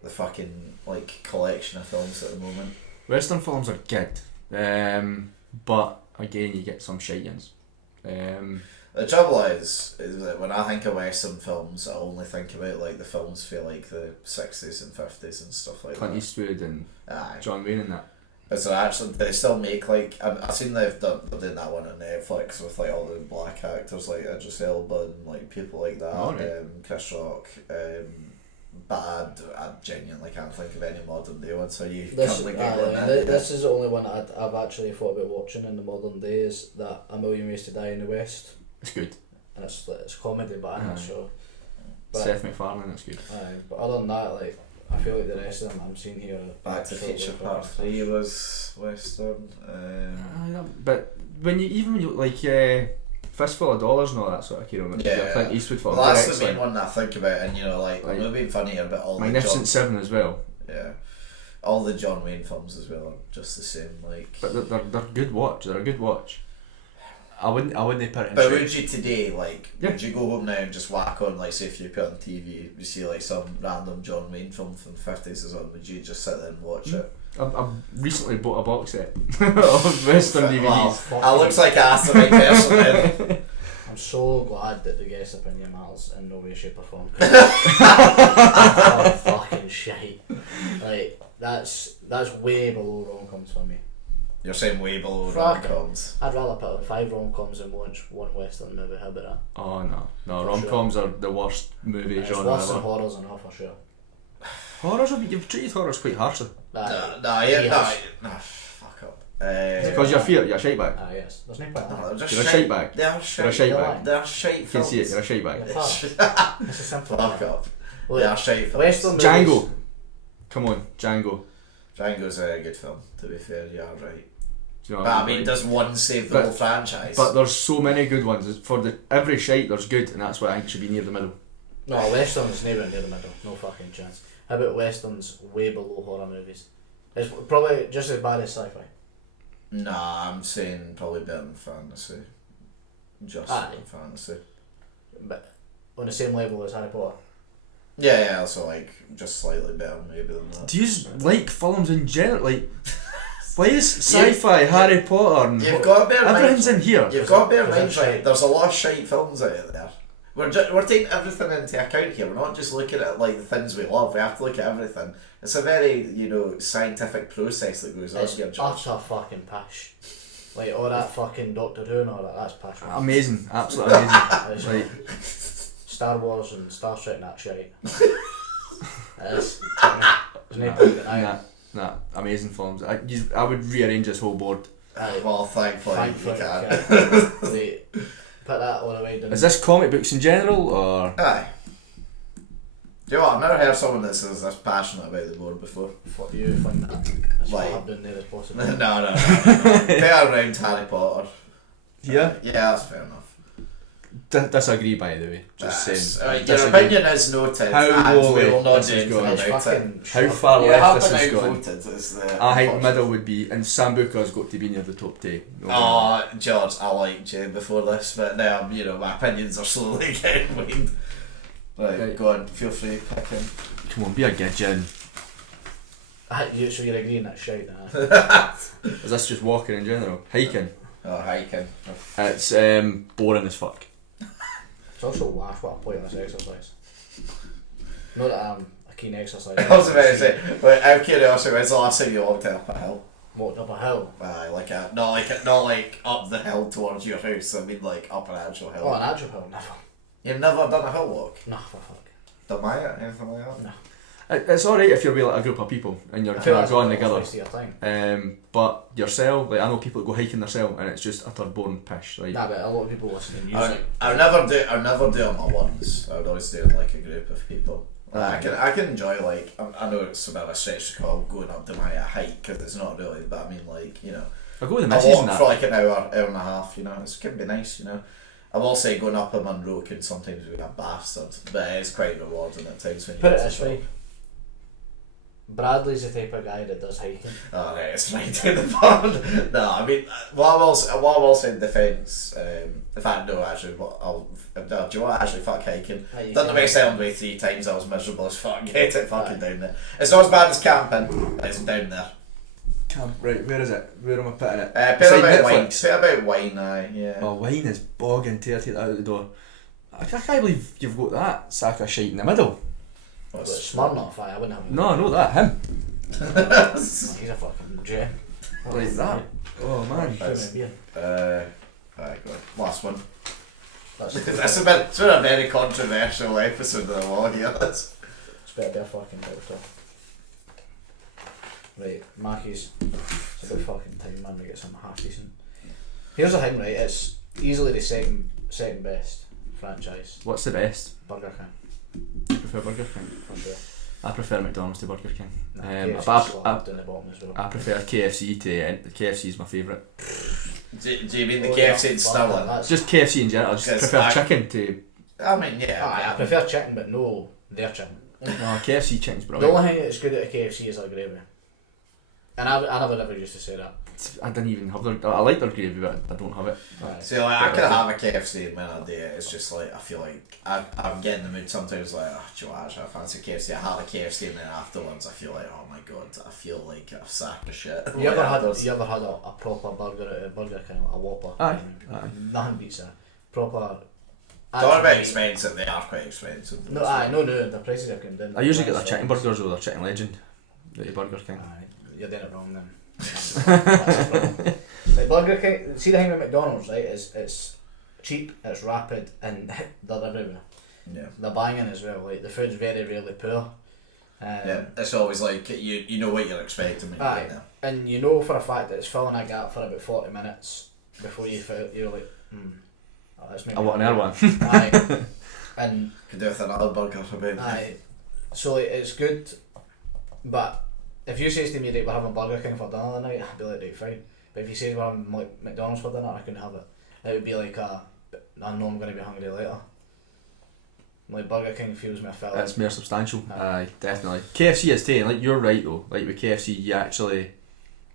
the fucking like collection of films at the moment. Western films are good. But again you get some shitings. The trouble is that when I think of Western films, I only think about like the films for like the 60s and 50s and stuff like Clint that. Eastwood and Aye. John Wayne and that. But so actually, they still make like I've seen they're doing that one on Netflix with like all the black actors like Idris Elba and like people like that. Oh, right. Chris Rock. But I genuinely can't think of any modern day ones. So you This, can't like this is the only one I've actually thought about watching in the modern day is that A Million Ways to Die in the West. It's good. And it's comedy, but I'm not Aye. sure. But, Seth MacFarlane, that's good. aye, but other than that, like I feel like the rest of them I'm seeing here. Back to the Future Part 3 was Western. But when you look like Fistful of Dollars and all that sort of Kiro, Yeah. Clint Eastwood film. Well, that's they're the main excellent. one that I think about, and you know, like I'm not being funny here, but all Magnificent the Seven as well. yeah, all the John Wayne films as well are just the same. Like, But they're good watch. They're a good watch. I wouldn't put it in. but shape. would you today, like, Yeah. would you go home now and just whack on, like, say if you put on TV, you see like some random John Wayne film from the 50s or something, would you just sit there and watch it? I've recently bought a box set of Western DVDs. Well, I looks like I asked the right person then. I'm so glad that the guest opinion matters in no way, shape or form. That's fucking shite. Like that's way below rom-coms for me. You're saying way below Fuck it. rom-coms. I'd rather put on 5 rom-coms and watch one western movie. How about that? Oh no, For rom-coms are the worst movie It's genre worse than ever. horrors and all for sure. Horrors, you've treated horrors quite harshly. That, Fuck up. Because you're a shite bag. yes. There's no point in No, that. they're just You're a shite. shite bag. They're You're a shite. shite You're bag. lying. They're shite You can see it. films. You're a shite bag. You're fucked. It's a simple Fuck one. up. Look, They are shite films. Western movies- Django. Come on, Django. Django's a good film, to be fair, yeah, right. Do you know But what I mean, Like- does one save the But- whole franchise? But there's so many good ones. For every shite, there's good, and that's why I think it should be near the middle. No, westerns never near the middle. No fucking chance. How about westerns way below horror movies? It's probably just as bad as sci-fi. Nah, I'm saying probably better than fantasy. Just Aye. than fantasy. But on the same level as Harry Potter. Yeah, also like just slightly better maybe than that. Do you like films in general? Like, why is sci-fi, Harry Potter, and You've got to bear in mind. everything's in here? You've got to bear in Because mind, it's right? shite. There's a lot of shite films out there. We're taking everything into account here. We're not just looking at like the things we love. We have to look at everything. It's a very scientific process that goes on It's here, Josh. utter fucking pish. Like all that fucking Doctor Who and all that. That's pish. Man. Amazing, absolutely amazing. It's Like, Star Wars and Star Trek and that shite. There's no point denying it. nah, amazing films. I would rearrange this whole board. Well, thankfully you can. Wait, put that all away. Is this comic books in general or? Aye. Do you know what? I've never heard someone that's this passionate about the board before. What do you find that as Like- far down there as possible? no. Fair around Harry Potter. Yeah. Yeah, that's fair enough. Disagree by the way. Just saying. Your Disagree. opinion is noted, How and low we will not this do is anything going. It's about it. fucking How shocking. far You left have this been is going? outvoted. Is the I think unfortunate- middle would be, and Sambuca's got to be near the top 10. Oh, George, I liked you before this, but now, my opinions are slowly getting weaned. Right, go on, feel free, pick in. Come on, be a gidgeon. So you're agreeing that's shite, nah? Is this just walking in general? Hiking? Oh, hiking. It's boring as fuck. It's also what a pointless exercise. Not that I'm a keen exercise. I was about to say, but out of curiosity, when's the last time you walked up a hill? Walked up a hill. Not like up the hill towards your house, I mean like up an actual hill. Oh, an actual hill? Never. You've never done a hill walk? Nah, for fuck. Done Maya? Anything like that? No. It's alright if you're with like a group of people and you're I feel kind of that's going a together. waste of your time. But yourself, like I know people that go hiking themselves and it's just utter boring pish. Like, Nah, but a lot of people listening use it. I'll never do it on my ones. I would always do it like a group of people. I can enjoy like I know it's a bit of a stretch to call going up to my hike because it's not really, but I mean like I go with the I missus and walk that. for like an hour and a half. It can be nice. I will say going up a Munro can sometimes be a bastard, but it is quite rewarding at times when you Put it get this to way. Bradley's the type of guy that does hiking. Oh, right, it's right in the pond. No, I mean, what I will say in defence, in fact, no, actually, do you know what, actually, fuck hiking. Right, you Done the can- West Island way 3 times, I was miserable as fuck. Get it fucking down there. It's not as bad as camping, but it's down there. Right, where is it? Where am I putting it? Bit Beside about wine, Netflix. bit about wine, aye, yeah. Oh, wine is bogging to take that out the door. I can't believe you've got that sack of shite in the middle. But Smirnoff, I wouldn't have. No, I know that. Him. He's a fucking gem. Like that. Oh man. That's- Beer. Alright, go on. Last one. That's It's been a very controversial episode of the law here. It's better be a fucking doctor. Right, Mackie's. It's about fucking time, man, to get something half decent. Here's the thing, right? It's easily the second best franchise. What's the best? Burger King. You prefer Burger King? For sure. I prefer McDonald's to Burger King. Nah, But KFC's slapped in the bottom as well. I prefer KFC to KFC is my favourite. Do you mean the Oh, KFC yeah, in fuck Stirling? that, Just KFC in general. I just Yes, prefer I- chicken to. I mean, yeah. I prefer chicken, but no their chicken. No, KFC chicken's The brilliant. only thing that's good at a KFC is their gravy. And I never ever used to say that. I didn't even have their. I like their gravy, but I don't have it. Right. See, like, I can have a KFC when I do it. It's just like I feel like I'm getting the mood sometimes. Like, oh, do you know what, actually, I fancy KFC. I have a KFC, and then afterwards, I feel like, oh my god, I feel like a sack of shit. You ever had afterwards. a proper burger at a Burger King, a Whopper? Aye, aye. Nothing beats that. Proper. Talking about expensive, they are quite expensive. No, aye, no, the prices have come down. I usually get their chicken burgers or their chicken legend at the Burger King. Aye, you're doing it wrong then. That's the problem. Like Burger King, see the thing with McDonald's, right? Is it's cheap, it's rapid, and they're everywhere. Yeah. They're banging as well. Like the food's very rarely poor. Yeah, it's always like you know what you're expecting when you Aye. get there. And you know for a fact that it's filling a gap for about 40 minutes before you're like, oh, that's maybe I want another one. Aye. And Could do with another burger for about. aye, so like, it's good, but if you say to me, right, we're having Burger King for dinner tonight, I'd be like, right, fine. But if you say we're having like McDonald's for dinner, I couldn't have it. It would be like I know I'm going to be hungry later. Like Burger King feels me a fill. It's more substantial. Aye. Aye, definitely. KFC is taken. Like you're right though. Like with KFC,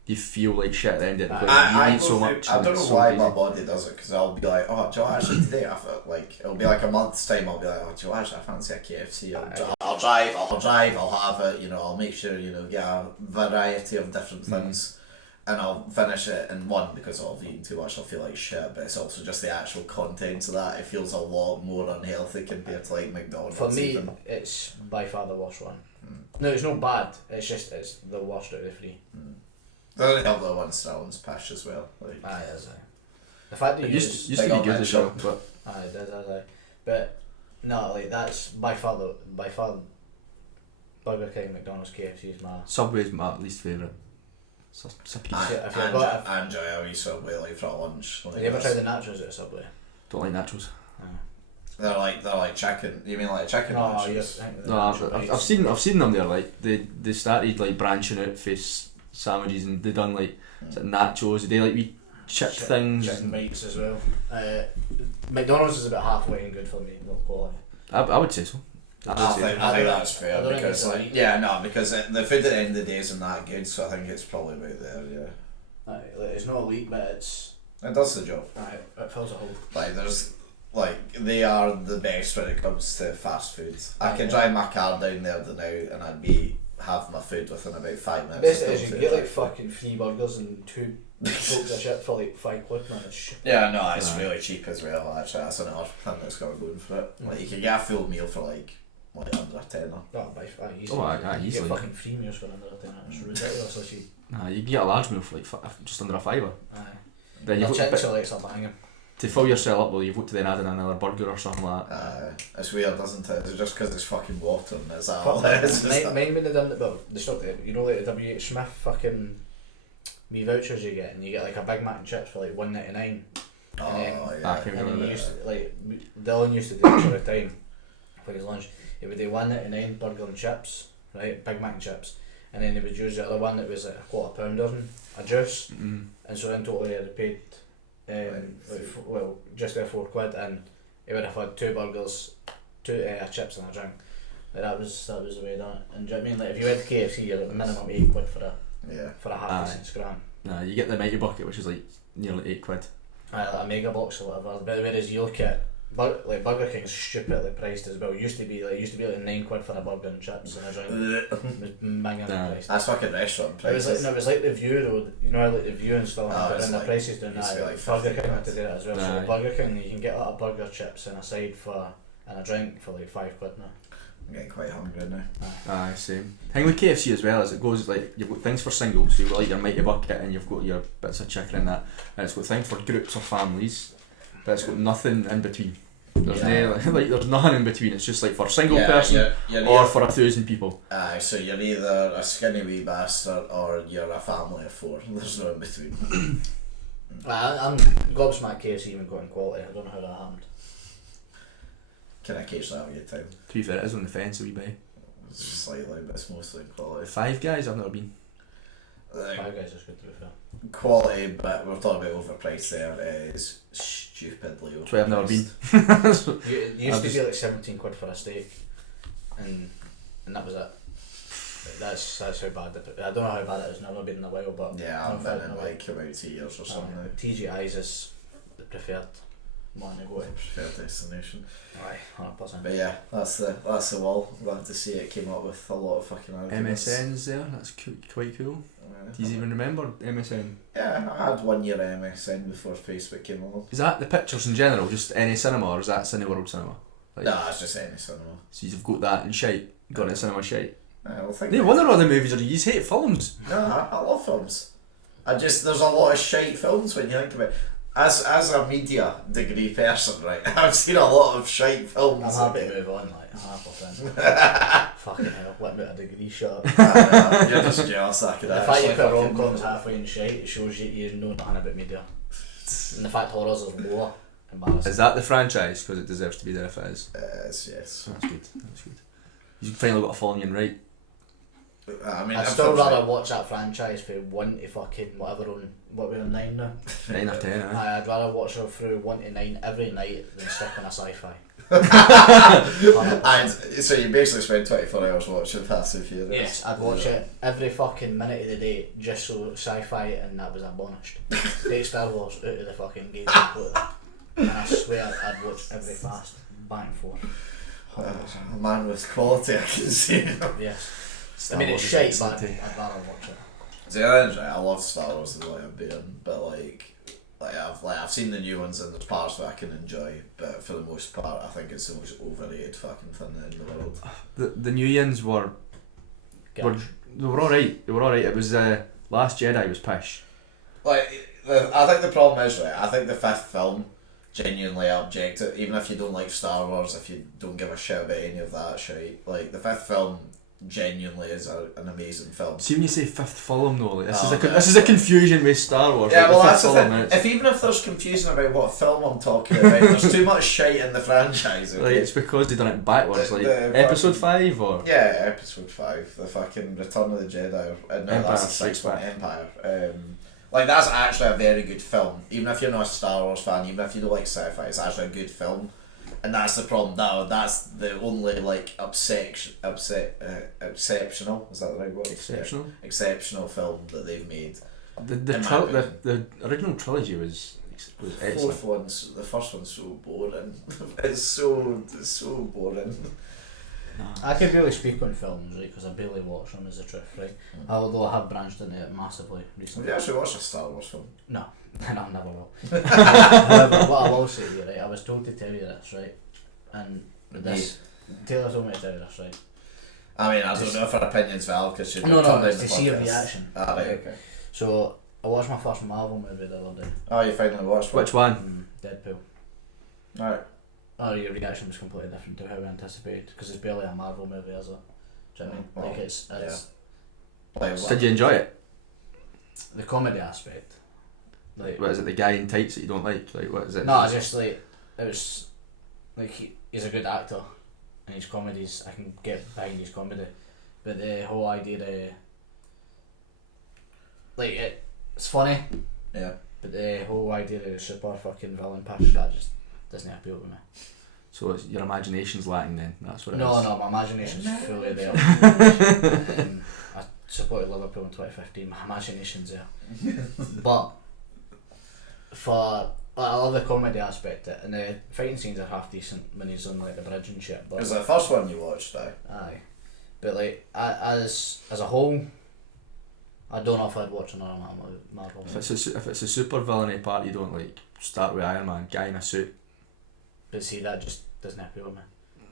you feel like shit at the end of it. because I you eat go so through- much. I and don't it's know so why easy. my body does it because I'll be like, oh, do you know, actually today I feel like it'll be like a month's time. I'll be like, oh, do you know, actually I fancy a KFC. I'll drive. I'll have it. I'll make sure get a variety of different things, and I'll finish it in one because I've eaten too much. I'll feel like shit, but it's also just the actual contents of that. It feels a lot more unhealthy compared to like McDonald's. For me, even. it's by far the worst one. No, it's not bad. It's the worst out of the three. Doesn't help that one Sterling's pish as well. Like, Aye, it is. Aye. The fact that It you used use, to Big be on good that as well, shop. but aye, it is, aye. But no, like that's by far Burger King, McDonald's, KFC is my. Subway's my least favourite. It's a pizza. If you've got I enjoy a wee Subway like for lunch. Like have you ever tried the nachos at a Subway? Don't like nachos. They're like chicken. You mean like chicken? No, nachos? yes. No, I've seen them there. Like they started like branching out face sandwiches, and they done like nachos. They like wee chip things. Chicken bites as well. McDonald's is about halfway and good for me. No quality. I would say so. I think that's fair I don't because think like it's because the food at the end of the day isn't that good, so I think it's probably about there. Yeah, It's not elite, but it does the job. it fills a hole. Like there's they are the best when it comes to fast food. I can drive my car down there now and I'd have my food within about 5 minutes. Best is you can get like fucking 3 burgers and 2 cokes of shit for like £5, man. It's shit. Yeah, no, it's really cheap as well. Actually, that's another thing that's got going for it. Like you can get a full meal for like under a tenner. That by easily. You easily. get fucking 3 meals for under a tenner. It's ridiculously cheap. Nah, you can get a large meal for like just under a £5. Then Your you've chicken selects are banging. to fill yourself up, well, you've got to then add in another burger or something like that. It's weird, isn't it? Is it just because it's fucking water and it's all it is? Mine when they done it, well, they stopped it. You know, like the W.H. Smith fucking me vouchers you get, and you get like a Big Mac and chips for like $1.99. Oh, yeah. yeah. And then you used to, like Dylan used to do this all the time for his lunch. He would do $1.99 burger and chips, right, Big Mac and chips, and then he would use the other one that was like a £quarter pounder and a juice, and so in total he had paid just over £4, and he would have had 2 burgers, 2 chips and a drink. Like that was the way he done it. And do you know what I mean? Like if you went to KFC, you're at the minimum £8 for a half decent scram. Nah, you get the mighty bucket, which is like nearly £8. Like a mega box or whatever. But whereas you look at like Burger King's stupidly priced as well. It used to be like £9 for a burger and chips and a drink. It was banging priced. That's fucking restaurant prices. It was like the View though. You know, like the View and stuff. And the like, prices doing used to that. be like Burger King £50. had to do it as well. So Burger King, you can get a burger, chips, and a side and a drink for like £5 now. I'm getting quite hungry now. Aye, same. Thing with KFC as well is it goes like you've got things for singles, so you've got like your mighty bucket and you've got your bits of chicken and that, and it's got things for groups or families, but it's got nothing in between. There's no like there's nothing in between. It's just like for a single person you're or for 1,000 people. Aye, so you're either a skinny wee bastard or you're a family of 4. There's no in between. I'm gobsmacked KFC even got in quality. I don't know how that happened. Can I catch that have a good time? To be fair, it is on the fence a wee bit. It's just slightly, but it's mostly quality. Five Guys, I've never been. Five Guys is good to be fair. Quality, but we're talking about overpriced there, is stupidly overpriced. That's why I've never been. It used to be like £17 for a steak, and that was it. That's how bad it is. I don't know how bad it is, never been in a while, but yeah, I've been in like about 2 years or something now. TGI's is the preferred one to go to. Preferred destination. Aye, 100%. But yeah, that's the wall. Glad to see it came up with a lot of fucking arguments. MSN's there, that's quite cool. Do you even remember MSN? Yeah, I had 1 year MSN before Facebook came along. Is that the pictures in general, just any cinema, or is that Cineworld Cinema? Like, Nah, it's just any cinema. So you've got that and shite, got it in cinema shite. No wonder all the movies are, you hate films. No, I love films. there's a lot of shite films when you think about it. As a media degree person, right, I've seen a lot of shite films. I'm happy to move on, like 100%. Fucking hell, what about a degree shot? You're just jealous I could The fact you put rom-coms halfway in shite, it shows you know nothing about media. And the fact horrors is lower, embarrassing. Is that the franchise? Because it deserves to be there if it is. Yes. That's good. You finally got a falling in right. I mean, I'd still rather watch that franchise for 1 to fucking whatever on, what we're on 9 now? 9 or 10, I'd rather watch her through 1 to 9 every night than stick on a sci-fi. And so you basically spend 24 hours watching Fast and Furious. Yes, I'd watch it every fucking minute of the day just so sci-fi and that was abolished. Take Star Wars out of the fucking game completely. And I swear I'd watch every Fast back and forth. A man with quality, I can see. Yes. Star I mean, it's Wars shite, is but excellent. I'd rather watch it. See, I love Star Wars the way I'm being, but I've seen the new ones and there's parts that I can enjoy, but for the most part I think it's the most overrated fucking thing in the world. The new ones were they were alright. They were alright. It was Last Jedi was pish. I think the problem is, right, I think the 5th film genuinely objective, even if you don't like Star Wars, if you don't give a shit about any of that shit, like the 5th film genuinely is an amazing film. See when you say fifth film though, like, this is a confusion with Star Wars. Yeah, like, well the that's fifth the film, thing. Even if there's confusion about what film I'm talking about, there's too much shite in the franchise. Okay? like, it's because they done it backwards, The- like the episode fucking- 5 or Yeah, episode 5, the fucking Return of the Jedi. No, Empire that's the Strikes sixth one, Back. Empire. Like that's actually a very good film. Even if you're not a Star Wars fan, even if you don't like sci-fi, it's actually a good film. And that's the problem now. That's the only like exceptional. Is that the right word? exceptional. Yeah. Exceptional film that they've made. The original trilogy was excellent. The first one's so boring. it's so boring. I can barely speak on films, right, because I barely watch them, is the truth, right? Although I have branched into it massively Have recently. you actually watched a Star Wars film? No, and I never will. However, what I will say to you, right, I was told to tell you this, right, and this, Taylor told me to tell you this, right. I mean, I don't know if her opinion's valid because she's No, it's to see your reaction. Ah, right, okay. So, I watched my first Marvel movie the other day. Oh, you finally watched one? Which one? Deadpool. Alright. Oh, your reaction was completely different to how we anticipated, because it's barely a Marvel movie, is it? Do you know what I mean? Like, it's Like, what? Did you enjoy it? the comedy aspect. Like, What is it? The guy in tights that you don't like? Like what is it? no, just like, it was, like, he's a good actor, and his comedies, I can get behind his comedy, but the whole idea like, it's funny, Yeah. but the whole idea of the super fucking villain patch, that just doesn't appeal to me. So it's, your imagination's lacking then. That's what it is. No, my imagination's fully there. I supported Liverpool in 2015. My imagination's there. But I love the comedy aspect of it, and the fighting scenes are half decent when he's on like the bridge and shit. But It was the first one you watched, though. aye, but like as a whole, I don't know if I'd watch another Marvel movie. If it's a super villainy part you don't like, start with Iron Man, guy in a suit. But see, that just doesn't appeal to me.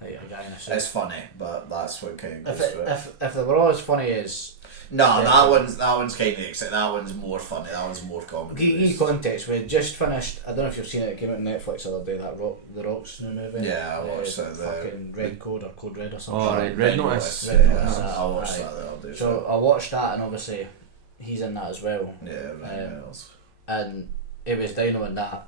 Like a guy in a suit. It's funny, but that's what kind of If goes through it. if they were all as funny as No, Yeah. that one's kind of exciting. That one's more funny. That one's more comedy. give context, we just finished. I don't know if you've seen it. It came out on Netflix the other day. That The Rock's new movie. Yeah, I watched it. Fucking Red Code or Code Red or something. Oh, right, Red Notice. Red Yeah, Notice, I watched aye. that the other day. So I watched that, and obviously he's in that as well. yeah, Ryan Reynolds. And it was Dino in that,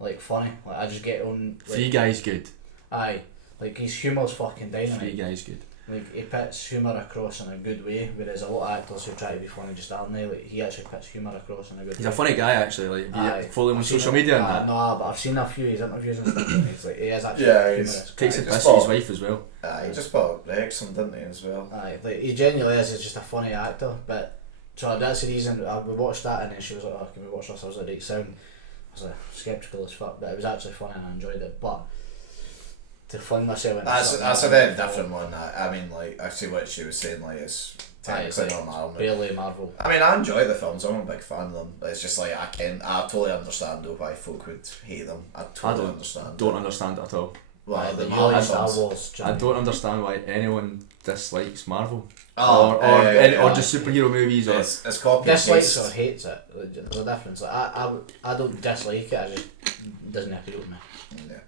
like, funny. Like, I just get on. Like, Free Guy's good. Aye, like his humour's fucking Free dynamite. Guy's good. Like he puts humour across in a good way, whereas a lot of actors who try to be funny just aren't they? Like he actually puts humour across in a good way. He's a funny guy actually. Like Aye. you follow him on I've seen social it- media and that. No, but I've seen a few of his interviews and stuff. And he's like, he is actually Yeah, humorous. Takes a Aye, piss just at his thought- wife as well. He just put Wrexham, didn't he, as well? Aye, like he genuinely is. He's just a funny actor. But so that's the reason we watched that, and then she was like, "Oh, can we watch this?" I was like, "Right, sound." I was like skeptical as fuck, but it was actually funny and I enjoyed it. But to fling myself into That's something a very different one. I mean, like, I see what she was saying. Like, it's Aye, it's technically like not Marvel. barely Marvel. I mean, I enjoy the films. I'm a big fan of them. But it's just like I totally understand though why folk would hate them. I totally understand. Don't understand it at all. Well, Aye, the but you Marvel like Star films. Wars. do you I know? don't understand why anyone dislikes Marvel. Oh, or just superhero movies or It's copy and Dislikes or paste. hates it. Like, there's a difference. Like, I don't dislike it. I just it doesn't appeal to me. Yeah. Do you know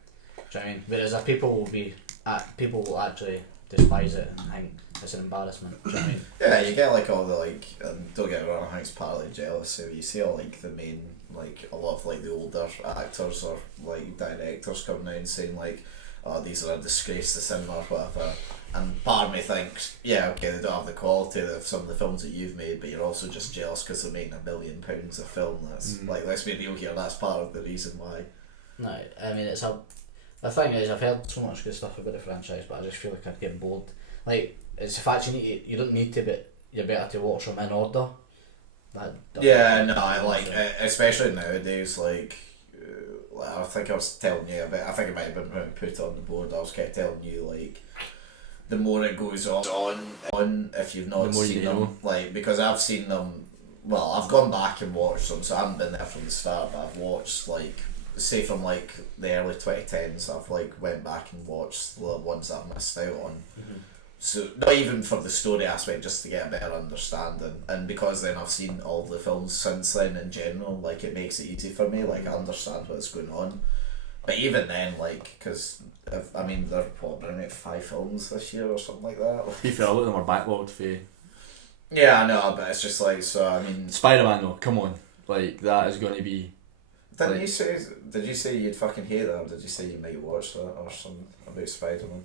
what I mean? Whereas people will actually despise it and think it's an embarrassment. Do you know what I mean? Yeah, you get like all the like, don't get me wrong, I think it's partly jealousy. You see all like the main, like a lot of like the older actors or like directors coming out and saying like, oh, these are a disgrace to cinema or whatever. And part of me thinks, yeah, okay, they don't have the quality of some of the films that you've made, but you're also just jealous because they're making £1 million a film. That's like, let's be real here, that's part of the reason why. No, I mean the thing is, I've heard so much good stuff about the franchise, but I just feel like I'd get bored. Like, it's the fact you don't need to, but you're better to watch them in order. That Yeah, no, I like, especially nowadays, like I think I was telling you about, I think it might have been when I put it on the board, I was kind of telling you, like, the more it goes on if you've not The more you seen get to them, know. like, because I've seen them, well, I've gone back and watched them, so I haven't been there from the start, but I've watched, like, say from, like, the early 2010s, I've, like, went back and watched the ones that I've missed out on. So, not even for the story aspect, just to get a better understanding, and because then I've seen all the films since then in general, like, it makes it easy for me, like, I understand what's going on. But even then, like, because I mean, they're probably bringing out 5 films this year or something like that. To be fair, a lot of them are backlogged for Yeah, I know, but it's just like, so I mean, Spider-Man though. Come on, like that is going to be. didn't like, you say? Did you say you'd fucking hate that, or did you say you might watch that or something about Spider-Man?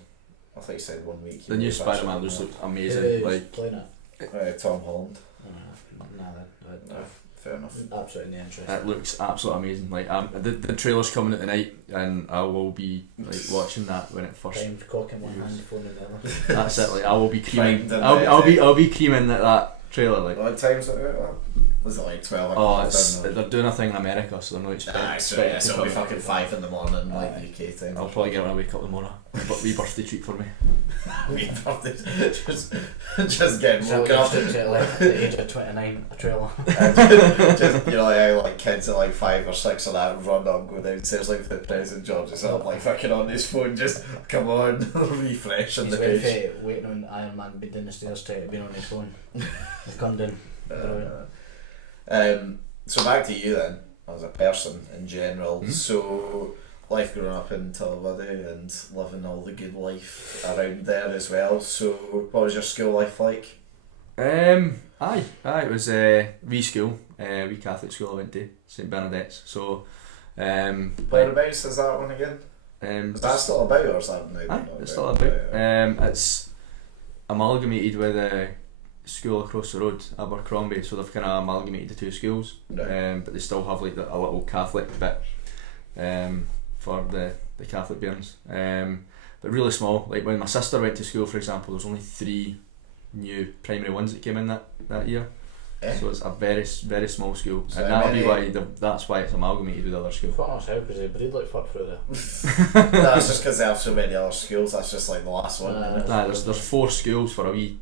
I thought you said 1 week. the new Spider-Man just looks amazing. Who's Like playing it? Tom Holland. Nah, No, fair enough. absolutely no interest. it looks absolutely amazing. Like the trailer's coming out tonight, and I will be like watching that when it first. Timed cock in one hand, phone in the other. That's it. Like I will be creaming. Find I'll be creaming at that trailer. Like What time's it out? Was it like 12 o'clock? they're doing a thing in America, so they're not expecting. So yeah, so it'll be to come. fucking 5 in the morning, like UK time. I'll probably get it when I wake up tomorrow. Wee birthday treat for me. We just getting So woken up. just at like the age of 29, a trailer. Just, you know, how like kids at like 5 or 6 or that run up, go downstairs like the present. George is up like fucking on his phone, just come on, refresh on He's the page. waiting on Iron Man be down the stairs to be on his phone. He's come down. So back to you then, as a person in general. Hmm? So life growing up in Donnelly and living all the good life around there as well. So what was your school life like? Aye, it was wee school, wee Catholic school I went to, St Bernadette's. So, Whereabouts is that one again? Is that still about, or is that now? Aye, not it's still about. Yeah. It's amalgamated with a school across the road, Abercrombie. So they've kind of amalgamated the two schools, Right. but they still have like a little Catholic bit for the Catholic bairns. But really small. Like when my sister went to school, for example, there was only 3 new primary ones that came in that year. Eh? So it's a very small school, So and how that'll be many- why that's why it's amalgamated with other schools. Fuck us how, because they breed like fuck through there. That's just because they have so many other schools. That's just like the last one. Isn't it? Nah, there's 4 schools for a wee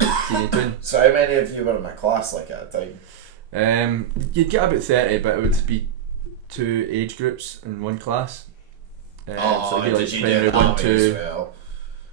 teeny twin. So how many of you were in my class like at a time? You'd get about 30, but it would be 2 age groups in one class. So it'd be did like you primary do 1, that 2, as well?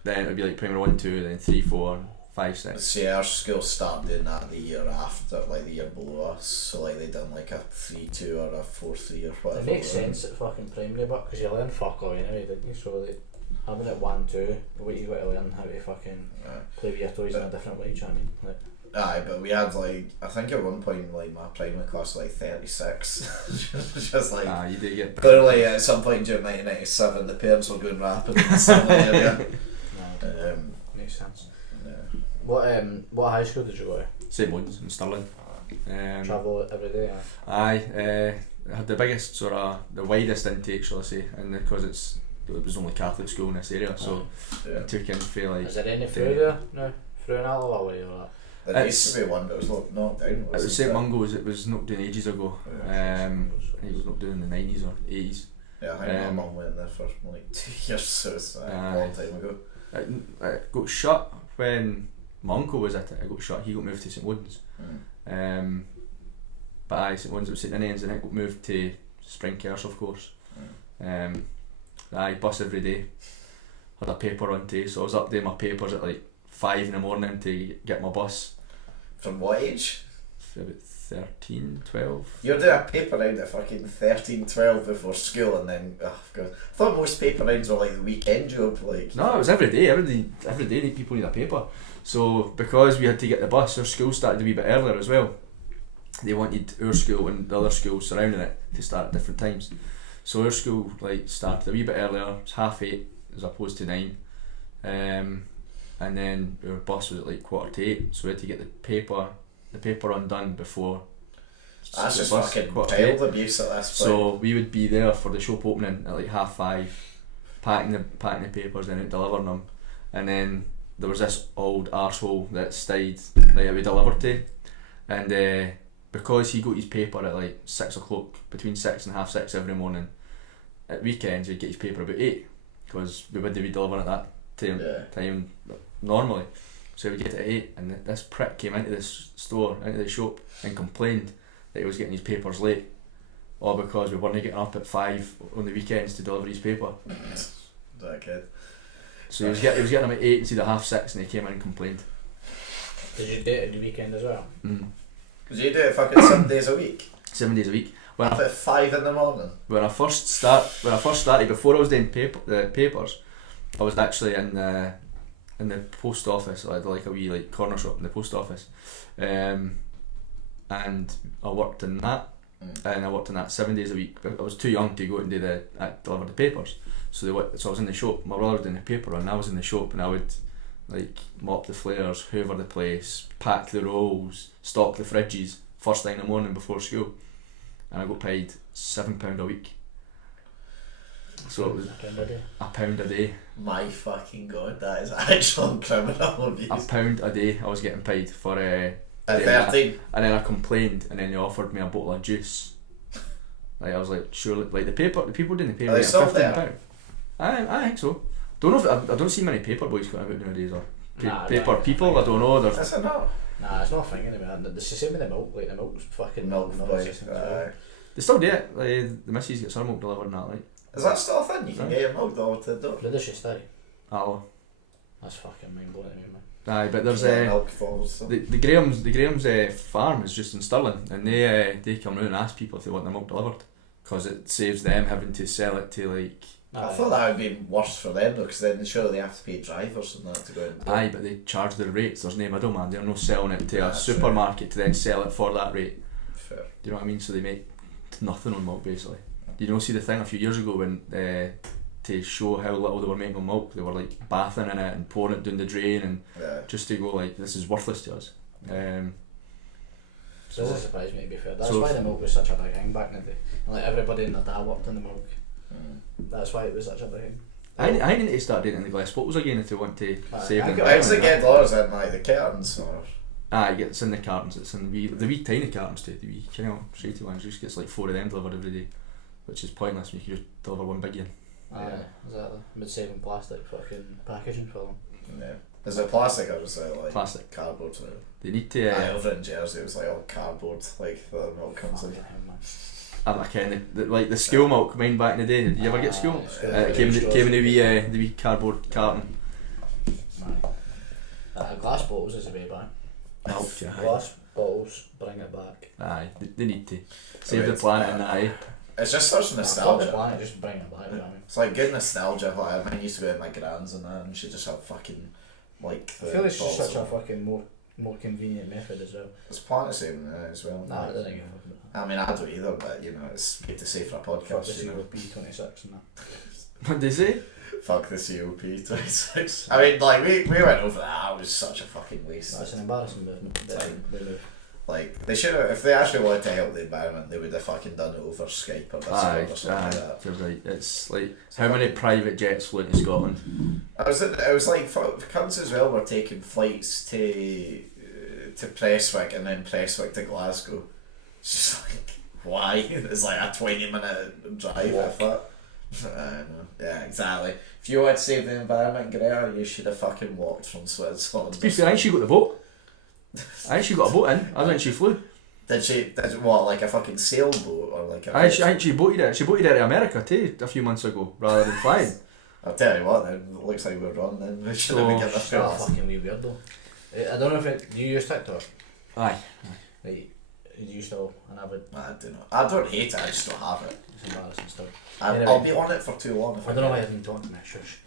then it'd be like primary 1, 2, then 3, 4, 5, 6. See, our school started doing that the year after, like the year below us. So like they done like a 3-2 or a 4-3 or whatever. It makes sense at fucking primary, but because you learn fuck all anyway, didn't you? So like, having it 1-2, what you got to learn how to fucking play with your toys in a different way. Do you know what I mean? Like, Aye, but we had like, I think at one point like my primary class was like 36. Just like You do get clearly at some point during 1997 the parents were going rapid in the same area. no, makes sense. Yeah. What high school did you go to? St Ones in Stirling. Travel every day. I had the biggest the widest intake, shall I say, and because it was only Catholic school in this area, so Yeah. I took in for like. Is there any through there? No, through an Allan or that? There used to be one, but it was knocked down. It was St Mungo's. It was knocked down ages ago. Yeah. I think it was knocked down in the 90s or 80s. Yeah, I think my mum went there for like 2 years, so it's a long time ago. It got shut when my uncle was at it. It got shut. He got moved to St Woden's. But St Woden's, it was St Ninians, and it got moved to Springkers, of course. Bus every day. Had a paper run too, so I was up doing my papers at like 5 in the morning to get my bus. From what age? About 13, 12. You're doing a paper round at fucking 13, 12 before school, and then oh god, I thought most paper rounds were like the weekend job. Like No, it was every day. Every day people need a paper. So because we had to get the bus, our school started a wee bit earlier as well. They wanted our school and the other schools surrounding it to start at different times. So our school like started a wee bit earlier. It's 8:30 as opposed to 9. And then our bus was at like 7:45, so we had to get the paper undone before. that's the just bus, fucking 7:45. child abuse at this point. So we would be there for the shop opening at like 5:30, packing the papers, then out delivering them, and then there was this old arsehole that stayed like we delivered to, and because he got his paper at like 6 o'clock, between 6 and 6:30 every morning, at weekends he'd get his paper about 8, because we wouldn't be delivering at that time normally. So we get it at 8, and this prick came into this store, into the shop, and complained that he was getting his papers late, all because we weren't getting up at 5 on the weekends to deliver his paper. That kid. So he was getting them at 8 instead of 6:30, and he came in and complained. Did you do it at the weekend as well? Did you do it fucking 7 days a week? 7 days a week. when Up at 5 in the morning. when I first started, before I was doing the papers, I was actually in the post office. I had like a wee like corner shop in the post office, and I worked in that, and I worked in that 7 days a week. But I was too young to go and deliver the papers, so I was in the shop. My brother was doing the paper, and I was in the shop, and I would like mop the flares, hoover the place, pack the rolls, stock the fridges first thing in the morning before school, and I got paid £7 a week. So it was £1 a day. My fucking god, that is actual criminal abuse. £1 a day I was getting paid for At 13. and then I complained, and then they offered me a bottle of juice. Like I was like, surely, like the people doing the paper. Are they still there? £15. I think so. Don't know if I don't see many paper boys going about nowadays, or paper people. I don't know. Is it not? Nah, it's not a thing anymore. It's the same with the milk. Like the milk's fucking Milk boys. They still do it. Like the missus gets her milk delivered and that. Like Is that still a thing? You can get your milk delivered to the door. Where does she stay? oh, That's fucking mind blowing to me, man. aye, but there's Milk falls. So. the Graham's farm is just in Stirling, and they come round and ask people if they want their milk delivered, because it saves them having to sell it to like. I thought that would be worse for them though, because then surely they have to pay drivers and that to go in. Aye, but they charge their rates. There's no middleman. They're not selling it to a That's supermarket to then sell it for that rate. Fair. Do you know what I mean? So they make nothing on milk basically. You know, see the thing a few years ago when to show how little they were making on milk, they were like bathing in it and pouring it down the drain, and just to go like, this is worthless to us. So doesn't surprise me, to be fair. That's so why the milk was such a big thing back in the day. Like everybody in their dad worked in the milk. That's why it was such a big thing. I need to start doing the glass bottles again if they want to save them. How does it get dollars in, like the curtains or? It's in the cartons. It's in the wee tiny cartons too. The wee kind of shitty ones. Just gets like 4 of them delivered every day, which is pointless. You can just deliver one big one. Exactly. Mid saving plastic fucking packaging for them. Yeah. Is it plastic or is it like Plastic. Cardboard? They need to. Over in Jersey, it was like all cardboard, like the milk comes in. I kind of like the school milk. Mine back in the day. Did you ever get school milk? It came in the wee cardboard carton. Glass bottles is a way back. Helped you. Glass bottles, bring it back. Aye, they need to save the planet and that. It's just such nostalgia. The planet, just bring it back. You know what I mean? It's like good nostalgia. Like I used to go with my grands and that, and she'd just have fucking like. I feel it's just such a fucking more convenient method as well. It's planet saving as well. Nah, I don't think it. I mean, I don't either, but you know, it's good to say for a podcast. Fuck the you know. COP26 and that. What did they say? Fuck the COP26. I mean, like we went over that. It was such a fucking waste. That's an embarrassing movement. Like they should have, if they actually wanted to help the environment, they would have fucking done it over Skype or Discord or something like that. You're right. It's like how many private jets flew to Scotland? It was like cunts as well were taking flights to Prestwick and then Prestwick to Glasgow. It's just like, why? It's like a 20-minute drive. If that. I don't know. Yeah, exactly. If you want to save the environment, Greta, you should have fucking walked from Switzerland. To be fair, I think she got the boat. I think she got a boat in. I think she flew. Did she? What, like a fucking sailboat or like a? I think she boated it. She boated it to America too a few months ago, rather than flying. I'll tell you what. Then it looks like we're wrong. Then we should have been getting That's a fucking wee weird though. I don't know if do you use TikTok? Aye. Like, do you still an avid? I don't know. I don't hate it. I just don't have it. It's embarrassing stuff. I'll be on it for too long. I don't know why I've been talking to me. Shush.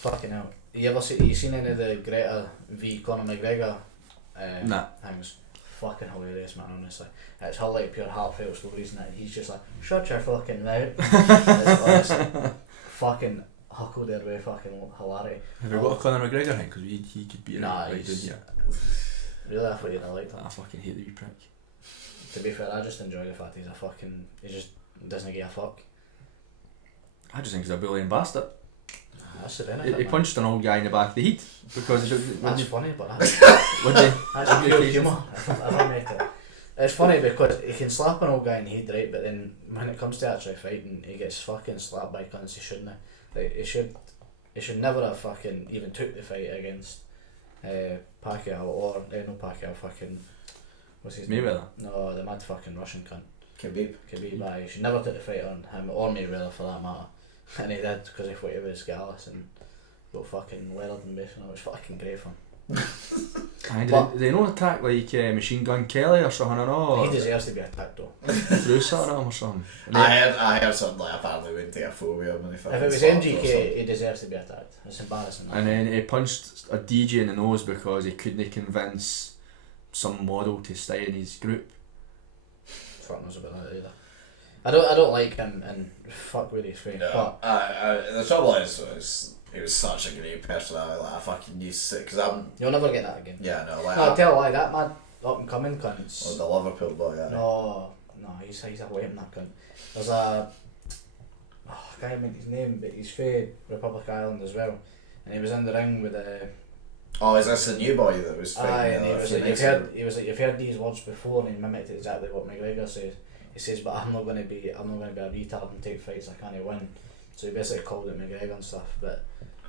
Fucking hell. You seen any of the Greta v Conor McGregor nah. things? Fucking hilarious, man, honestly. It's her like pure heartfelt stories and that, and he's just like, shut your fucking mouth. It's honestly fucking huckled their way, fucking hilarity. Have you got a Conor McGregor thing? Because he could be nah, right dude, yeah. Really, I thought you'd have liked that. I fucking hate the wee prick. To be fair, I just enjoy the fact he just doesn't give a fuck. I just think he's a bullying bastard. That's the benefit. He punched an old guy in the back of the heat because that's funny, but that's pure humour. If I make it. It's funny because he can slap an old guy in the head, right? But then when it comes to actually fighting, he gets fucking slapped by cunts he shouldn't have. Like, he should never have fucking even took the fight against Pacquiao or no Pacquiao, fucking what's his name? Mayweather. No, the mad fucking Russian cunt. Khabib. Aye, he should never took the fight on him or Mayweather for that matter. And he did because he thought he was Gallus and got fucking leathered and beef, and it was fucking great for him. Did they not attack like Machine Gun Kelly or something? He deserves to be attacked though. Threw something at him or something. I heard something like apparently went to a phobia when he If it was MGK, he deserves to be attacked. It's embarrassing. And then he punched a DJ in the nose because he couldn't convince some model to stay in his group. Fuck knows about that either. I don't like him, and fuck where he's from. No, the trouble is he was such a great personality. Like I fucking used to, because You'll never get that again. Yeah, no, like No, I'll tell you why, that mad up and coming cunts. the Liverpool boy. Yeah. No, he's a white that cunt. There's a I can't remember his name, but he's from Republic Island as well, and he was in the ring with Oh, is this the new boy that was fighting? and he was like, you've heard these words before, and he mimicked exactly what McGregor says. He says, but I'm not going to be a retard and take fights I can't win. So he basically called it McGregor and stuff. But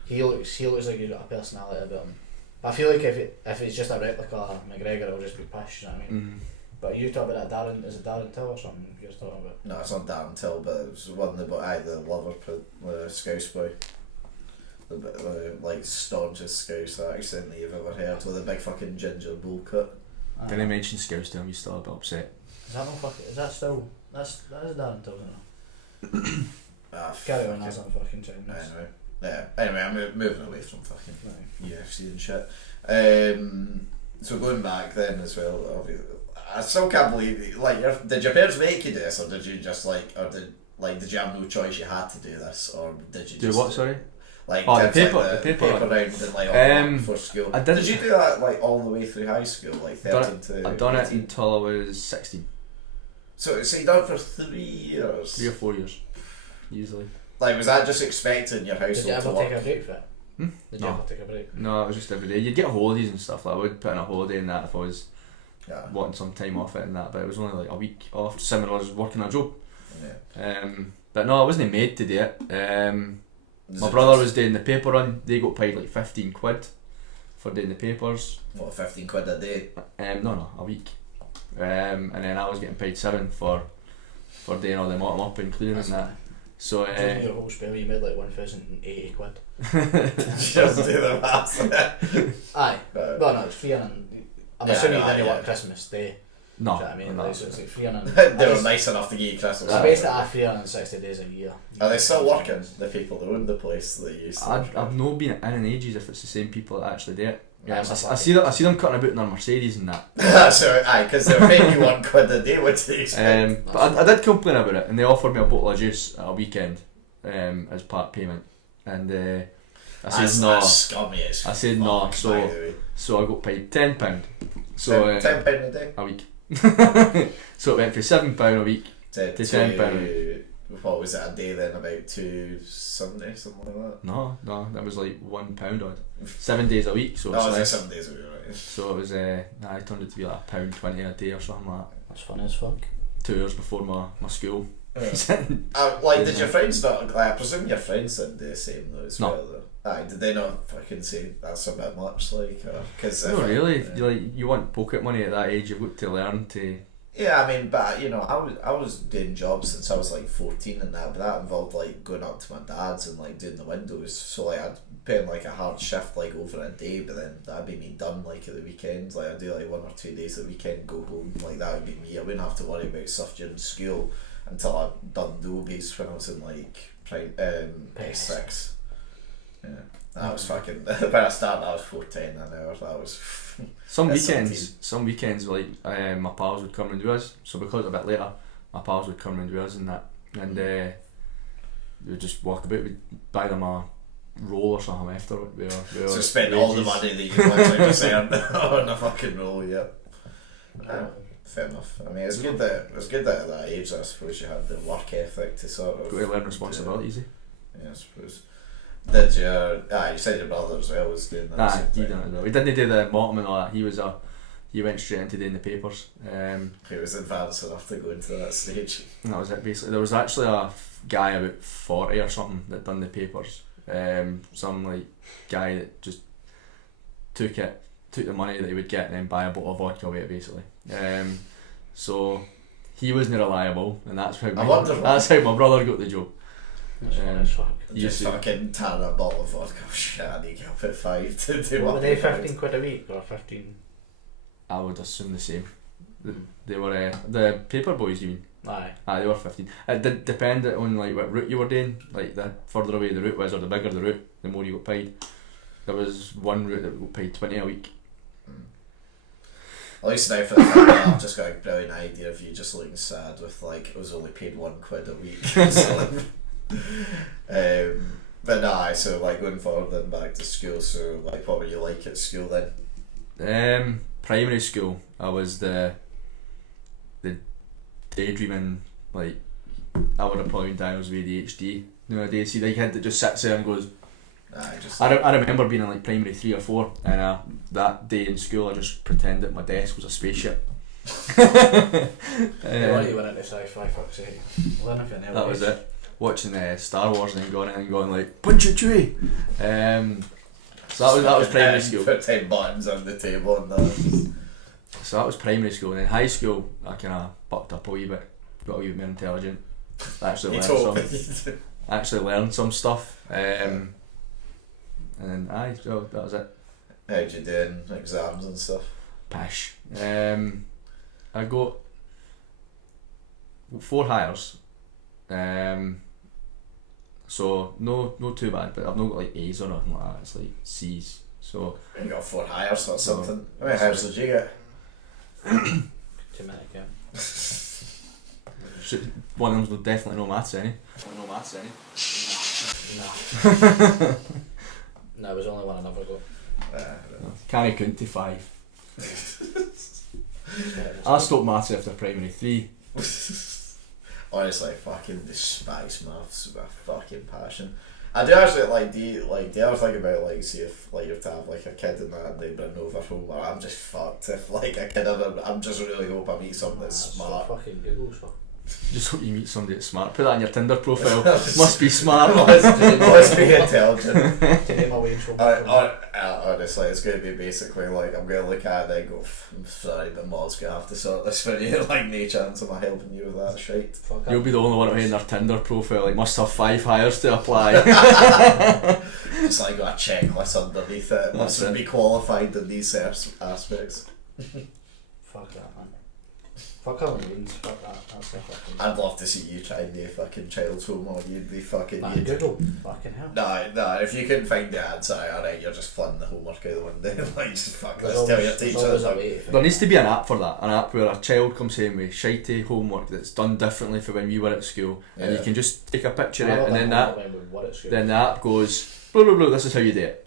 he looks like he's got a personality about him. But I feel like if he's just a replica of McGregor, it'll just be pish. You know what I mean? But you talk about that Darren, is it Darren Till or something you're talking about? No, it's not Darren Till, but it was one of the Liverpool Scouse boy. The like staunchest Scouse accent that you've ever heard, with a big fucking ginger bowl cut. Didn't mention Scouse to him, he's still a bit upset. Is that no fucking? Is that still? That is Darren Till, isn't it? Carry on, that's on fucking Chinese. Anyway, I'm moving away from fucking UFC and shit. So going back then as well, obviously, I still can't believe like did your parents make you do this, or did you just did you have no choice, you had to do this, or did you do just what? Sorry. Like the paper round and like all before school. Did you do that like all the way through high school, like 13 to? I'd done it until I was 16. So you done it for 3 years? 3 or 4 years, usually. Like, was that just expected in your household? Did you ever take a break for it? Did you No. ever take a break? No, it was just every day. You'd get holidays and stuff. Like I would put in a holiday and that if I was Yeah. wanting some time off it and that. But it was only like a week off. Similar, I was working a job. Yeah. But no, I wasn't made to do it. My brother was doing the paper run. They got paid like 15 quid for doing the papers. What, 15 quid a day? No, a week. And then I was getting paid 7 for doing all the bottom up and clearing and that. So During your whole spell, you made like 1,080 quid. Just do the maths. Aye. Well, no, it's free and I'm assuming you didn't work Christmas Day. No. Do you know what I mean? No. Like, so it's like free and They were nice enough to give you Christmas. I based it at 360 days a year. Are they still working? The people that own the place that you used to work I've not been in ages if it's the same people that actually do it. Yeah, I see them cutting about in their Mercedes and that. So, because they're paying you 1 quid a day, what do you expect? But I did complain about it, and they offered me a bottle of juice at a weekend as part payment, and I said no. That's scummy as I said no, fuck, by the way. so I got paid £10. So £10 a day? a week. So it went from £7 a week to £10 a week. What was it a day then? About 270, something like that? No, that was like £1 odd. 7 days a week, so That it's was like less. 7 days ago, right? So it was I turned it to be like £1.20 a day or something like that. That's funny as fuck. 2 hours before my school. Did your friends not? I presume your friends did the same though as No. well though. Did they not fucking say that's a bit much, like? Because No, really. You want pocket money at that age, you've got to learn to. Yeah, I mean, but you know, I was doing jobs since I was like 14 and that, but that involved like going up to my dad's and like doing the windows. So like I'd put in like a hard shift like over a day, but then that'd be me done like at the weekends. Like I'd do like 1 or 2 days a weekend, go home. Like that would be me. I wouldn't have to worry about stuff during school until I'd done nobies when I was in like P6. Yeah, that was fucking. When I started, I was 4.10 an hour. That was. Some weekends, like my pals would come round to us. So because a bit later, my pals would come round to us and that, and they would just walk about. We'd buy them a roll or something after. So spend all the money that you literally just earned on a fucking roll. Yeah. Fair enough. I mean, it's good that at that age, I suppose you had the work ethic to sort of. Got to learn responsibilities. Yeah, I suppose. Did you said your brother as well was doing that? Nah, he didn't do that. He didn't do the bottom and all that. He went straight into doing the papers. He was advanced enough to go into that stage. And that was it basically. There was actually a guy about 40 or something that done the papers. Some like guy that just took the money that he would get and then buy a bottle of vodka with it basically. So he wasn't reliable, and that's how my brother got the job. That's funny as fuck. Just fucking tan a bottle of vodka. Oh shit, I need to get up at 5 to do What what were they, 15 quid a week or 15? I would assume the same. They were the paper boys. You mean? Aye. They were 15. It did depend on like what route you were doing. Like the further away the route was, or the bigger the route, the more you got paid. There was one route that got paid 20 a week. At least now for the family, I've just got a brilliant idea of you just looking sad with like, I was only paid £1 a week. So, but nah, so like going forward then back to school, so like what were you like at school then? Primary school, I was the daydreaming, like I would have probably been diagnosed with ADHD nowadays. See, like kid that just sits there and goes. I remember being in like primary 3 or 4, and that day in school I just pretended my desk was a spaceship. You went into sci-fi, fuck's sake. That was it. Watching Star Wars and then going like punch it, Chewie. So that was primary school. Put 10 buttons on the table and that. So that was primary school, and then high school I kind of bucked up a wee bit, got a wee bit more intelligent. Actually learned some stuff. And then so that was it. How'd you do in exams and stuff? Pish. I got 4 hires. So no too bad, but I've not got like A's or nothing like that. It's like C's. So you got 4 hires or something. How many hires did you get? Too many, yeah. One of them's definitely no maths, any. No. No, it was only one I never got. Can't count to 5. I stopped maths after primary 3. Honestly, I fucking despise maths with a fucking passion. I do actually do you ever think about like, see if like you're to have like a kid in that and they bring over homework, I'm just fucked if like a kid I'm just really hope I meet someone that's smart. Fucking Google stuff. Just hope you meet somebody that's smart. Put that on your Tinder profile. Must be smart. Must be intelligent. Honestly, it's going to be basically like, I'm going to look at it and go, I'm sorry, but Ma's going to have to sort this for you. Like, no chance am I helping you with that shit. You'll be the only one in their Tinder profile, like, must have 5 hires to apply. Just like got a checklist underneath it. Must be qualified in these aspects. Fuck that, man. Fuck Halloween's, fuck that, that's the fucking... I'd love to see you try and do a fucking child's homework. You'd be fucking... Google, fucking hell. No, if you couldn't find the answer, alright, you're just flooding the homework out the window. Like, just fuck this, tell your teacher. There needs to be an app for that, an app where a child comes home with shitey homework that's done differently from when we were at school, and you can just take a picture of it, and then the app goes, blah blah blah, this is how you do it.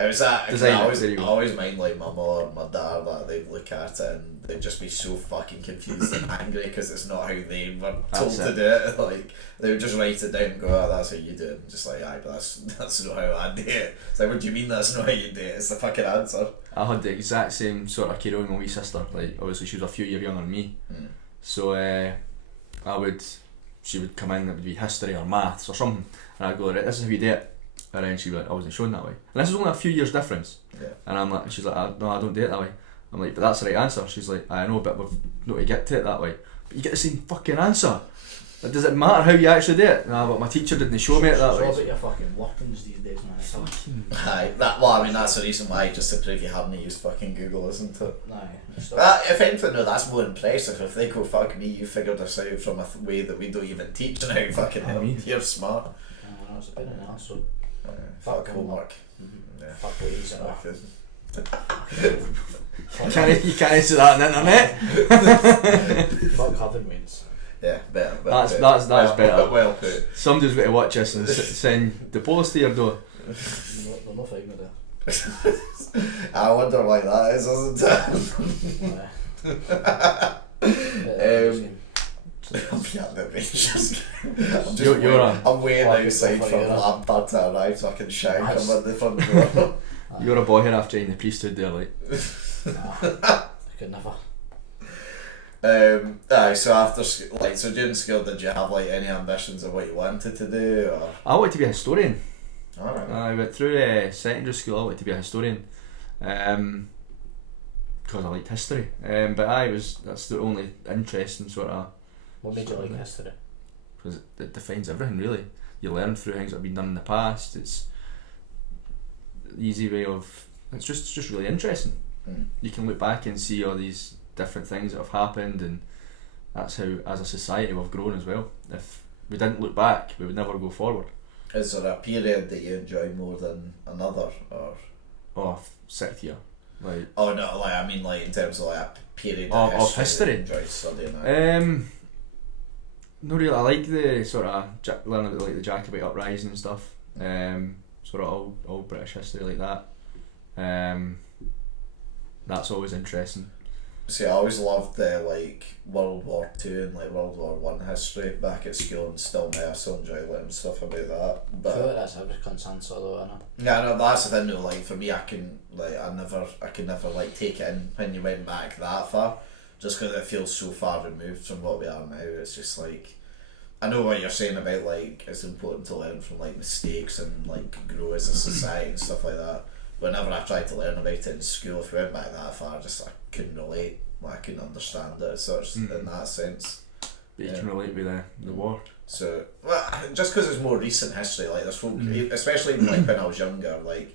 It was that, I always mind like my mum or my dad that they'd look at it and they'd just be so fucking confused and angry because it's not how they were told to do it. Like, they would just write it down and go, oh, that's how you do it. Just like, aye, but that's not how I do it. It's like, what do you mean that's not how you do it? It's the fucking answer. I had the exact same sort of carry on with my wee sister. Like, obviously she was a few years younger than me. So she would come in, it would be history or maths or something, and I'd go, right, this is how you do it. And then she'd be like, I wasn't shown that way. And this is only a few years difference. Yeah. And I'm like, she's like, no, I don't do it that way. I'm like, but that's the right answer. She's like, I know, but we've not to get to it that way. But you get the same fucking answer. Like, does it matter how you actually do it? Nah, but my teacher didn't show me it that way. It's all about your fucking workings these days, man. It's fucking... Aye, that's the reason why, just to prove you haven't used fucking Google, isn't it? Aye. If anything, no, that's more impressive. If they go, fuck me, you figured this out from a way that we don't even teach now, fucking hell, you're smart. No, it's a bit of an asshole. Fuck homework. Yeah. Fuck ladies and all. You can't say that on the internet. Fuck having means. Yeah, better. That's better. Well put. Somebody's got to watch this and send the post to your door. They're not fine with that. I wonder why that is, isn't it? I'm waiting outside for Lampard to arrive so I can shout him at the front door. You're a boy here after in the priesthood there, like. I could never. So after so during school, did you have like any ambitions of what you wanted to do? Or? I wanted to be a historian. Alright. I went through secondary school. I wanted to be a historian, because I liked history. But that's the only interesting sort of. What made you like history? Because it defines everything, really. You learn through things that have been done in the past. It's the easy way of. It's just really interesting. you can look back and see all these different things that have happened, and that's how, as a society, we've grown as well. If we didn't look back, we would never go forward. Is there a period that you enjoy more than another, or? Oh, sixth year. Like, oh no, like I mean, like in terms of like a period of history. that you enjoy studying. No, really. I like the sort of learning about like the Jacobite uprising and stuff. Sort of all British history like that. That's always interesting. See, I always loved like World War II and like World War One history back at school, and still now I still enjoy learning stuff about that. But I feel like that's every cunt's answer though, innit? yeah, no, that's the thing though. Like for me, I could never like take it in when you went back that far, just because it feels so far removed from what we are now. It's just like, I know what you're saying about like it's important to learn from like mistakes and like grow as a society and stuff like that. Whenever I tried to learn about it in school, if we went back that far, I couldn't relate. Like, I couldn't understand it as such in that sense. But you can relate with the war. So, well, just because it's more recent history, like there's folk, especially like when I was younger, like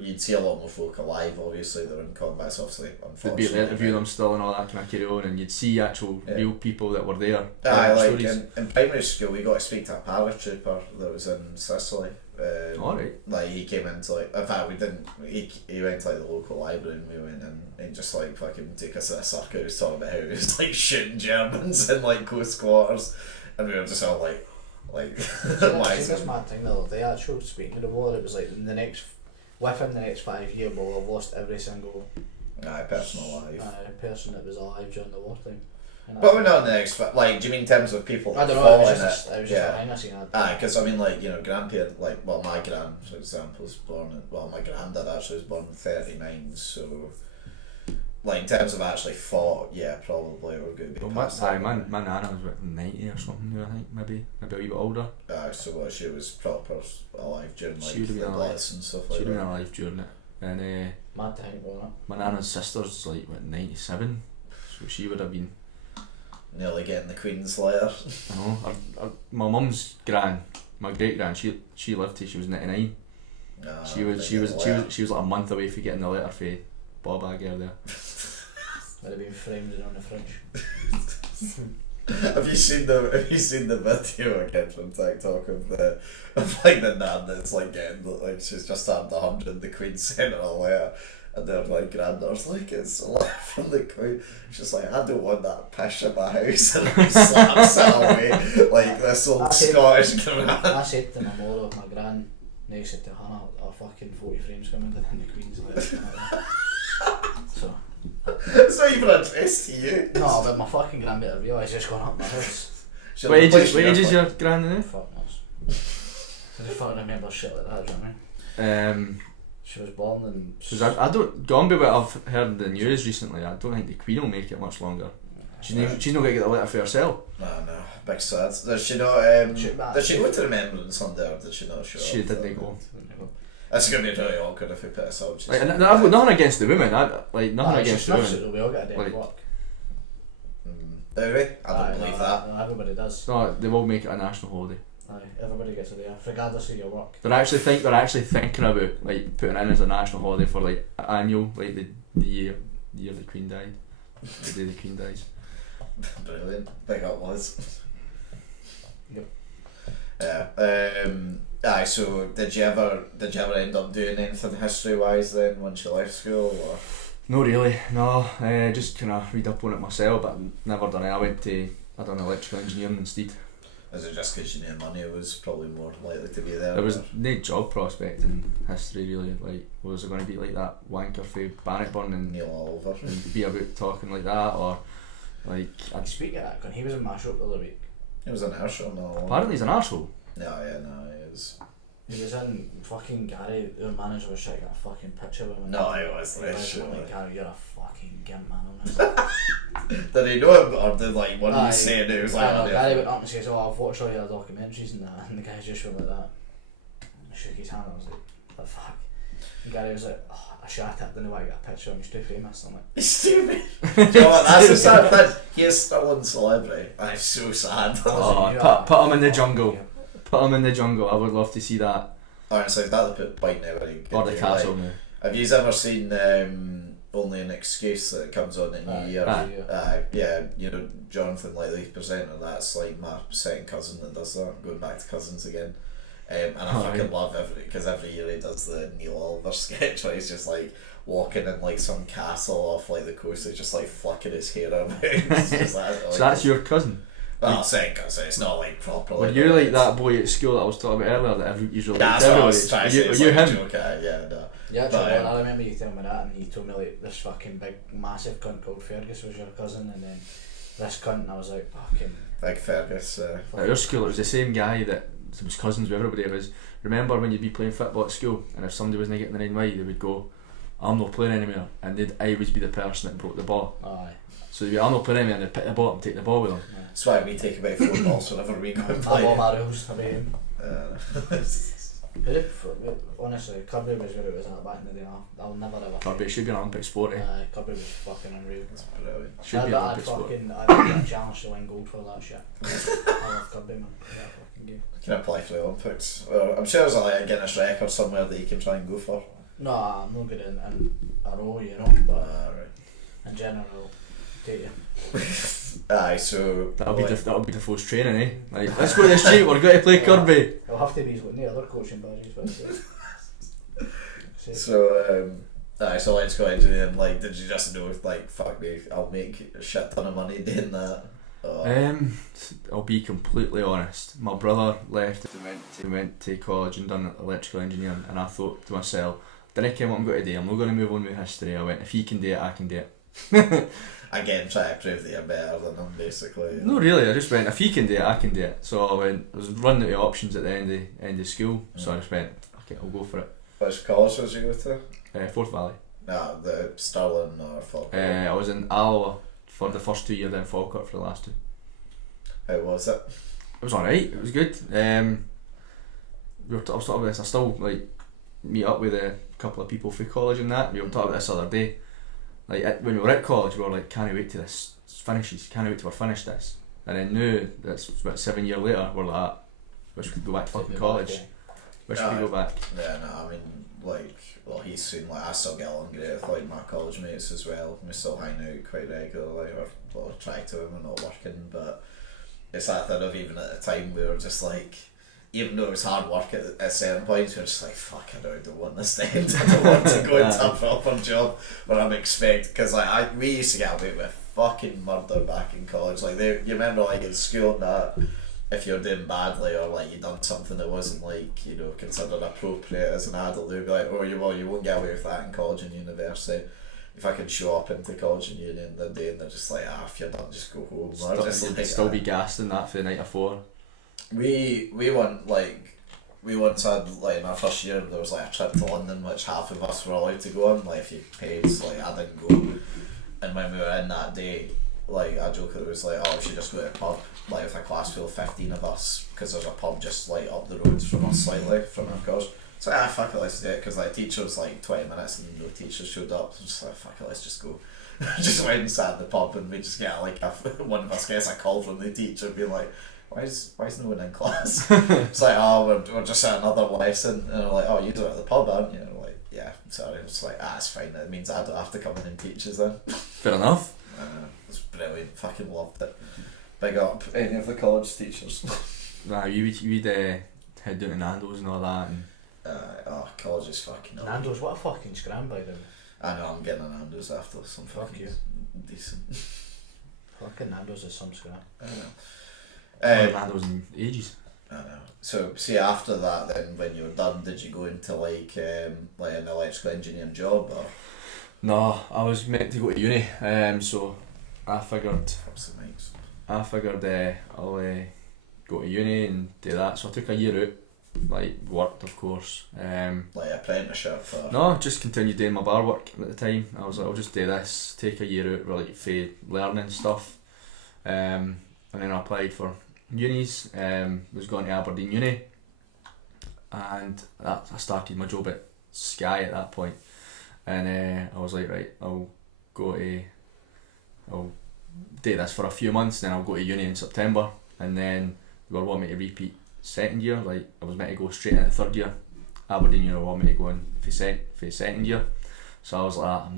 you'd see a lot more folk alive. Obviously, they're in combat. So obviously, they'd be able to interview them still and all that kind of carry on, and you'd see actual real people that were there. Like in primary school, we got to speak to a paratrooper that was in Sicily. Alright. Like he came into like, in fact we didn't, he went to like the local library and we went in and just like fucking took us to a circuit. He was talking about how he was like shooting Germans in like close quarters, and we were just all like why is this mad thing though, the actual speaking of the war, it was like within the next 5 years we'll have lost every single person alive. Person that was alive during the wartime. But we're not in the next, like, do you mean in terms of people that I don't know, fall it was in just it? a thing I seen. Because I mean, like, you know, grandparent, like, well, my gran, for example, was born in, well, my granddad actually was born in 39, so, like, in terms of actually fought, yeah, probably we're going to be past that. My nana was about 90 or something, I think, maybe a wee bit older. So what, she was proper alive during, like, the alive. Blitz and stuff like that? She'd have been alive during it. And mad to think about that. my nana's sister's, like, what, 97, so she would have been nearly getting the Queen's letter. I know. My mum's gran, my great gran, she lived till she was 99. She was like a month away from getting the letter for Bob Agger there. Would have been framed in on the fridge. Have you seen the video again from TikTok of like the nan that's like getting like she's just had 100, the Queen sent her a letter. And their like granddaughter's like, it's a letter from the Queen. She's like, I don't want that pish in my house, and like slaps it away like this old Scottish gran. I said to my mother, my gran, and I said to Hannah, our fucking 40 frames coming to the Queen's letter. So it's not even addressed to you. no, but my fucking gran better realise it's gone up my house. What age is your gran now? Fuck knows. I just fucking remember shit like that, do you know what I mean? She was born in... Because I don't... Gone by what I've heard in the news recently, I don't think the Queen will make it much longer. She's not going to get the letter for herself. No, big sad. Does she not... does she go to Remembrance on there, or did she not show up? She didn't go. It's going to be really awkward if we put us out. Like, I've got nothing against the women. Nothing against the women. We all get a day of work. Do we? I don't believe that. No, everybody does. No, they will make it a national holiday. Aye, everybody gets a day off, regardless of your work. They're actually thinking about like putting it in as a national holiday for like annual, like the year the Queen died, the day the Queen dies. Brilliant, big up Liz. Yep. Yeah. So did you ever end up doing anything history wise then once you left school, or? No, really. No. Just kind of read up on it myself, but never done it. I done electrical engineering instead. Is it just because you knew money was probably more likely to be there? There was no job prospect in history really. Like, was it going to be like that wanker for Bannockburn and Neil Oliver and be about talking like that, or like? Speaking of that, when he was in my shop the other week. He was an arsehole, no. Apparently he's an arsehole. No, he is. He was in fucking Gary, our manager was trying to get a fucking picture with him. No, he was like, Gary, you're a fucking gimp, man. Honestly. Did he know him, or did like one of you say it? It was like, no, Gary went up and says, "Oh, I've watched all your documentaries and that," and the guy just went like that. And shook his hand. I was like, "What the fuck?" And Gary was like, "Oh, I shot it. I don't know why I get a picture of him. He's too famous." I'm like, "He's stupid." Do you know what? That's the sad thing. He is still in celebrity. I'm so sad. Put him in the jungle. Put him in the jungle. I would love to see that. Honestly, if that would put Whyte now, or the castle now. Have you ever seen Only an Excuse that comes on in New Year. Yeah, you know, Jonathan, like the presenter, that's like my second cousin that does that, going back to cousins again. And I fucking love because every year he does the Neil Oliver sketch where he's just like walking in like some castle off like the coast, he's just like flicking his hair around. It's just like, So that's your cousin? Well, second cousin, it's not like properly. Well, you're like that boy at school that I was talking about earlier that usually that's what I was trying to say. Are you him? Joke at, yeah, no. Yeah, actually, I remember you telling me that, and you told me like this fucking big, massive cunt called Fergus was your cousin, and then this cunt, and I was like, fucking. Big Fergus. At your school, it was the same guy that was cousins with everybody. It was, remember when you'd be playing football at school, and if somebody wasn't getting the 9 wide, they would go, I'm not playing anymore, and they'd always be the person that broke the ball. Aye. So they'd be, I'm not playing anymore, and they'd pick the ball up and take the ball with them. That's why we take about 4 balls whenever we go and play. I'm all my rules, I mean. Uh, Honestly, Kirby was where it was at back in the day. I'll never ever. Kirby should be an Olympic sport, eh? Kirby was fucking unreal. It's brilliant. Should be an Olympic sport. I'd get challenged to win gold for that shit. I love Kirby, man. That fucking game. Can apply for the Olympics. I'm sure there's like a Guinness record somewhere that you can try and go for. No, I'm not good in a row, you know, but Right. in general, I'll take you. Aye, so That'll be the first training, eh? Like, let's go to the street, we're going to play Kirby. It'll have to be with the other coaching badges, but so so let's go into them. Like, did you just know, like, fuck me, I'll make a shit ton of money doing that? I'll be completely honest. My brother left and went to college and done electrical engineering, and I thought to myself, didn't care what I'm going to do, I'm not going to move on with history. I went, if he can do it, I can do it. Again, try to prove that you're better than him, basically. No, really, I just went, if he can do it, I can do it. So I was running out of options at the end of school, so I just went, okay, I'll go for it. Which college was you go to? Forth Valley. No, the Stirling or Falkirk. I was in Alloa for the first 2 years, then Falkirk for the last 2. How was it? It was alright, it was good. I was talking about this, I still like meet up with a couple of people from college and that. We were talking about this other day. Like when we were at college, we were like, can't wait till this finishes, can't wait till we're finished this. And then now, that's about 7 years later, we're like, wish we could go back to fucking college. Wish we could go back. Yeah, no, I mean, like, well, he's soon, like, I still get along great with, like, my college mates as well. We still hang out quite regularly, or try to when we're not working, but it's that thing of even at the time we were just like, even though it was hard work at certain points, we were just like, fuck, I don't want this to end. I don't want to go into a proper job where I'm expected, because like we used to get away with fucking murder back in college. Like you remember like in school and that, if you're doing badly or like you done something that wasn't like, you know, considered appropriate as an adult, they'd be like, oh, you won't get away with that in college and university. If I can show up into college and uni in the day and they're just like, if you're done, just go home. Still be gassed in that for the night before. We once had, like, in our first year there was like a trip to London which half of us were allowed to go on, like if you paid, so, like I didn't go, and when we were in that day, like I joke that it was like, oh, we should just go to a pub, like with a class full of 15 of us, because there's a pub just like up the road from us slightly from our college. So fuck it, let's do it, because like teacher was like 20 minutes and no teachers showed up, so just like fuck it, let's just go. Just went and sat in the pub and we just get like one of us gets a call from the teacher being like, why is no one in class? It's like, oh, we're just at another lesson, and I'm like, oh, you're at the pub, aren't you? And I'm like, yeah, sorry. It's like, it's fine, it means I don't have to come in and teach us then. Fair enough. It's brilliant, fucking loved it. Big up any of the college teachers. Nah, you'd head down to Nando's and all that, and college is fucking up. Nando's, what a fucking scram, by the way. I know, I'm getting a Nando's after some Fuck fucking you. decent. Fucking Nando's is some scram. I know. Nando's in ages. I know. So see, after that, then when you were done, did you go into like an electrical engineering job or? No, I was meant to go to uni. So I figured I'll go to uni and do that. So I took a year out, like worked of course. Like apprenticeship or? No, just continued doing my bar work at the time. I was like, I'll just do this, take a year out, really for learning stuff. And then I applied for unis, was going to Aberdeen Uni, and I started my job at Sky at that point, and I was like, right, I'll do this for a few months, then I'll go to uni in September, and then they were wanting me to repeat second year, like I was meant to go straight into third year. Aberdeen Uni wanted me to go in for second year, so I was like, I'm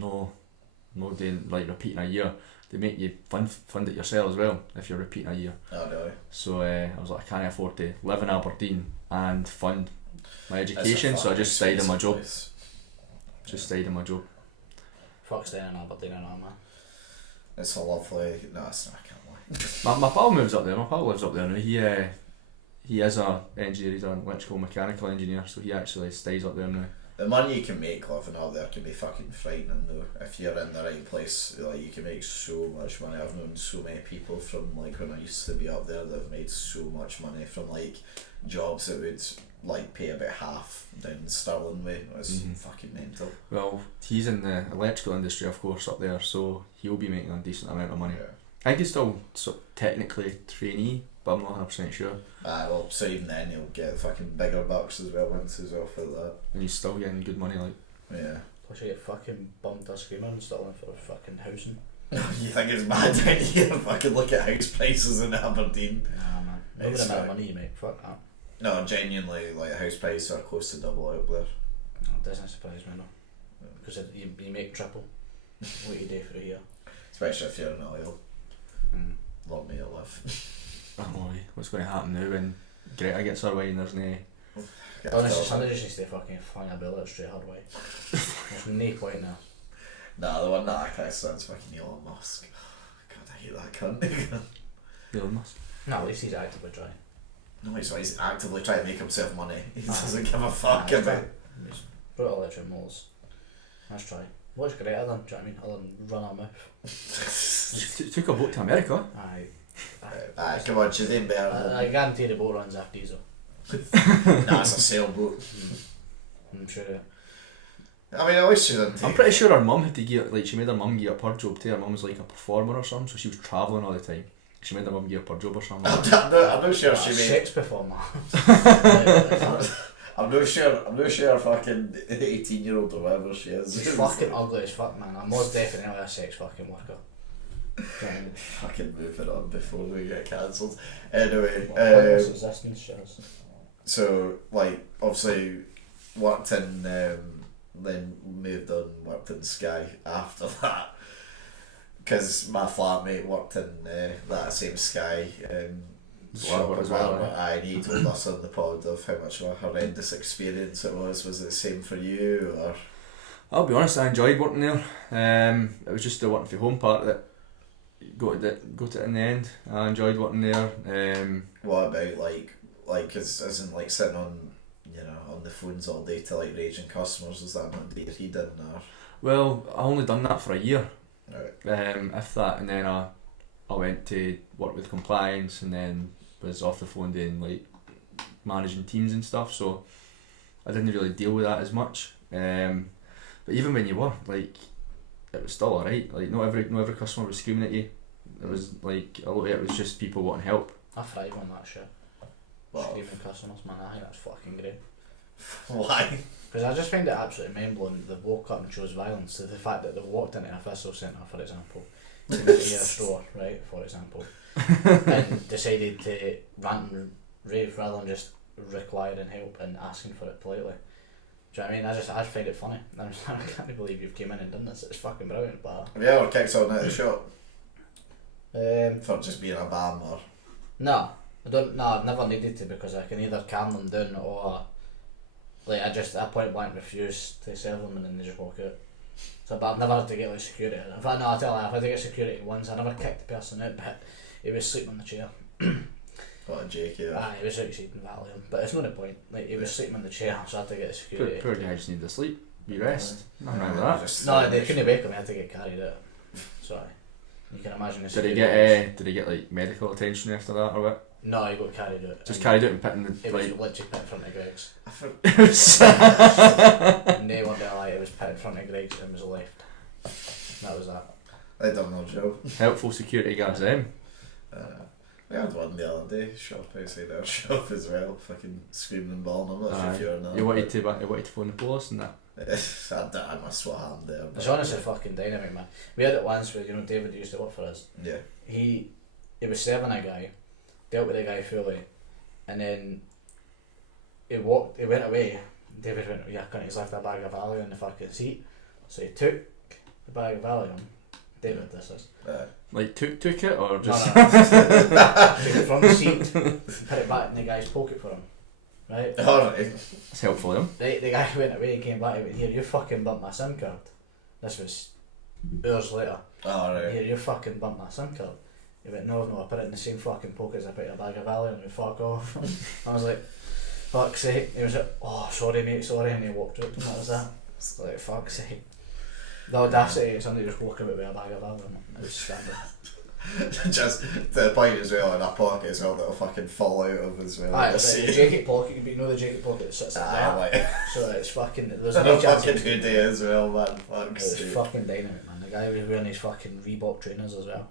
not doing like repeating a year. They make you fund it yourself as well if you're repeating a year. Oh no. So I was like, I can't afford to live in Aberdeen and fund my education, so I just stayed in my job. Just stayed in my job. Fuck staying in Aberdeen and all, man. It's a lovely. No, it's not. I can't lie. My pal moves up there. My pal lives up there now. He is a engineer. He's an electrical mechanical engineer, so he actually stays up there now. The money you can make living out there can be fucking frightening though. If you're in the right place, like you can make so much money. I've known so many people from like when I used to be up there that have made so much money from like jobs that would like pay about half down Stirling way. It's fucking mental. Well, he's in the electrical industry, of course, up there, so he'll be making a decent amount of money. Yeah. I think he's still technically trainee, but I'm not 100% sure. Well, so even then he'll get fucking bigger bucks as well once he's off like that. And he's still getting good money, like. Yeah. Plus you get fucking bummed a screamer and Stirling for fucking housing. You think it's mad down here? Fucking look at house prices in Aberdeen. Nah, man. Maybe the amount of money you make, fuck that. No, genuinely, like house prices are close to double out there. No, it doesn't surprise me, no. Because you make triple what you do for a year. Especially if you're in oil. Lot me to live. Oh, what's going to happen now when Greta gets her way and there's no... Honestly, somebody just needs to fucking fling a bullet straight her way. There's no point now. Nah, the one that I can't stand is fucking Elon Musk. God, I hate that cunt. Elon Musk. No, at least he's actively trying. No, he's actively trying to make himself money. He doesn't give a fuck about. He's brought electric motors. Let's try. What's Greta then? Do you know what I mean? Other than run her mouth. Took a boat to America. Aye, come on, she's in better. I guarantee the boat runs off diesel. Nah, it's a sailboat. I'm sure. I mean, at least she didn't take I'm pretty sure her mum had to give, like, she made her mum give up her job too. Her mum was like a performer or something, so she was travelling all the time. She made her mum give up her job or something. I'm not sure she made. Sex performer. I'm not sure fucking 18-year-old or whatever she is. She's fucking ugly as fuck, man. I'm most definitely a sex fucking worker. Fucking move it on before we get cancelled. Anyway, resistance shows. So like obviously worked in then moved on, worked in Sky after that because my flatmate worked in that same Sky shop as well. And he told us on the pod of how much of a horrendous experience it was. Was it the same for you or? I'll be honest, I enjoyed working there. It was just the working from home part that got it in the end. I enjoyed working there. What about like as in like sitting on on the phones all day to like raging customers? Was that not he didn't or? Well, I only done that for a year. Right. If that, and then I went to work with compliance, and then was off the phone doing like managing teams and stuff. So I didn't really deal with that as much. But even when you were like, it was still alright. Like not every customer was screaming at you. It was like a lot of it was just people wanting help. I thrive on that shit. Screaming customers, man. I think that's fucking great. Why? Because I just find it absolutely mind-blowing that they've woke up and chose violence. So the fact that they've walked into a Thistle Centre, for example, to make a store, right, for example, and decided to rant and rave rather than just requiring help and asking for it politely. Do you know what I mean? I just find it funny. I can't believe you've came in and done this. It's fucking brilliant. But Have you ever kicked someone out of the shop for just being a bam or? No, I don't. No, I've never needed to because I can either calm them down or like I point blank refuse to serve them and then they just walk out. So, but I've never had to get like security. In fact, no, I tell you, I've had to get security once. I never kicked the person out, but he was sleeping on the chair. What a JK. He was exceeding Valium, but it's not the point. Like he was sleeping on the chair, so I had to get the security. Poor guy just needed to sleep, be rest. Nothing wrong with that. No, they couldn't wake him. He had to get carried out. Sorry, you can imagine. Did he get like medical attention after that or what? No, he got carried out. Just carried out and put in the. It was literally put in front of Greg's. No one did lie. It was put in front of Greg's and was left. That was that. I don't know, Joe. Helpful security guards, them. We had one the other day, shop outside our shop as well, fucking screaming and bawling. I'm not sure if you're not. You wanted to phone the police and that. I must what happened there. It's honestly fucking dynamic, man. We had it once where David used to work for us. Yeah. He was serving a guy, dealt with the guy fully, and then he went away. David went, yeah, he's left a bag of value in the fucking seat. So he took the bag of Allan. David, this is. Like took it or just? No. Took it from the seat, put it back in the guy's pocket for him. Right? Alright. It's helpful them. Right, the guy went away, came back, he went, here, you fucking bumped my SIM card. This was hours later. Alright. Here, you fucking bumped my SIM card. He went, no, I put it in the same fucking pocket as I put a bag of Allan and we fuck off. I was like, fuck's sake. He was like, oh, sorry mate, sorry, and he walked out and that was that. It's like, fuck's sake. The audacity of somebody just walking out with a bag of Allan. It was standard. Just to the point as well, in a pocket as well that'll fucking fall out of as well. Aye, it's like the jacket pocket, you know the jacket pocket that sits like that. Like, So it's fucking, there's and no a chance. fucking hoodie as well, man. It Fuck's was sake. fucking dynamite, man. The guy was wearing his fucking Reebok trainers as well.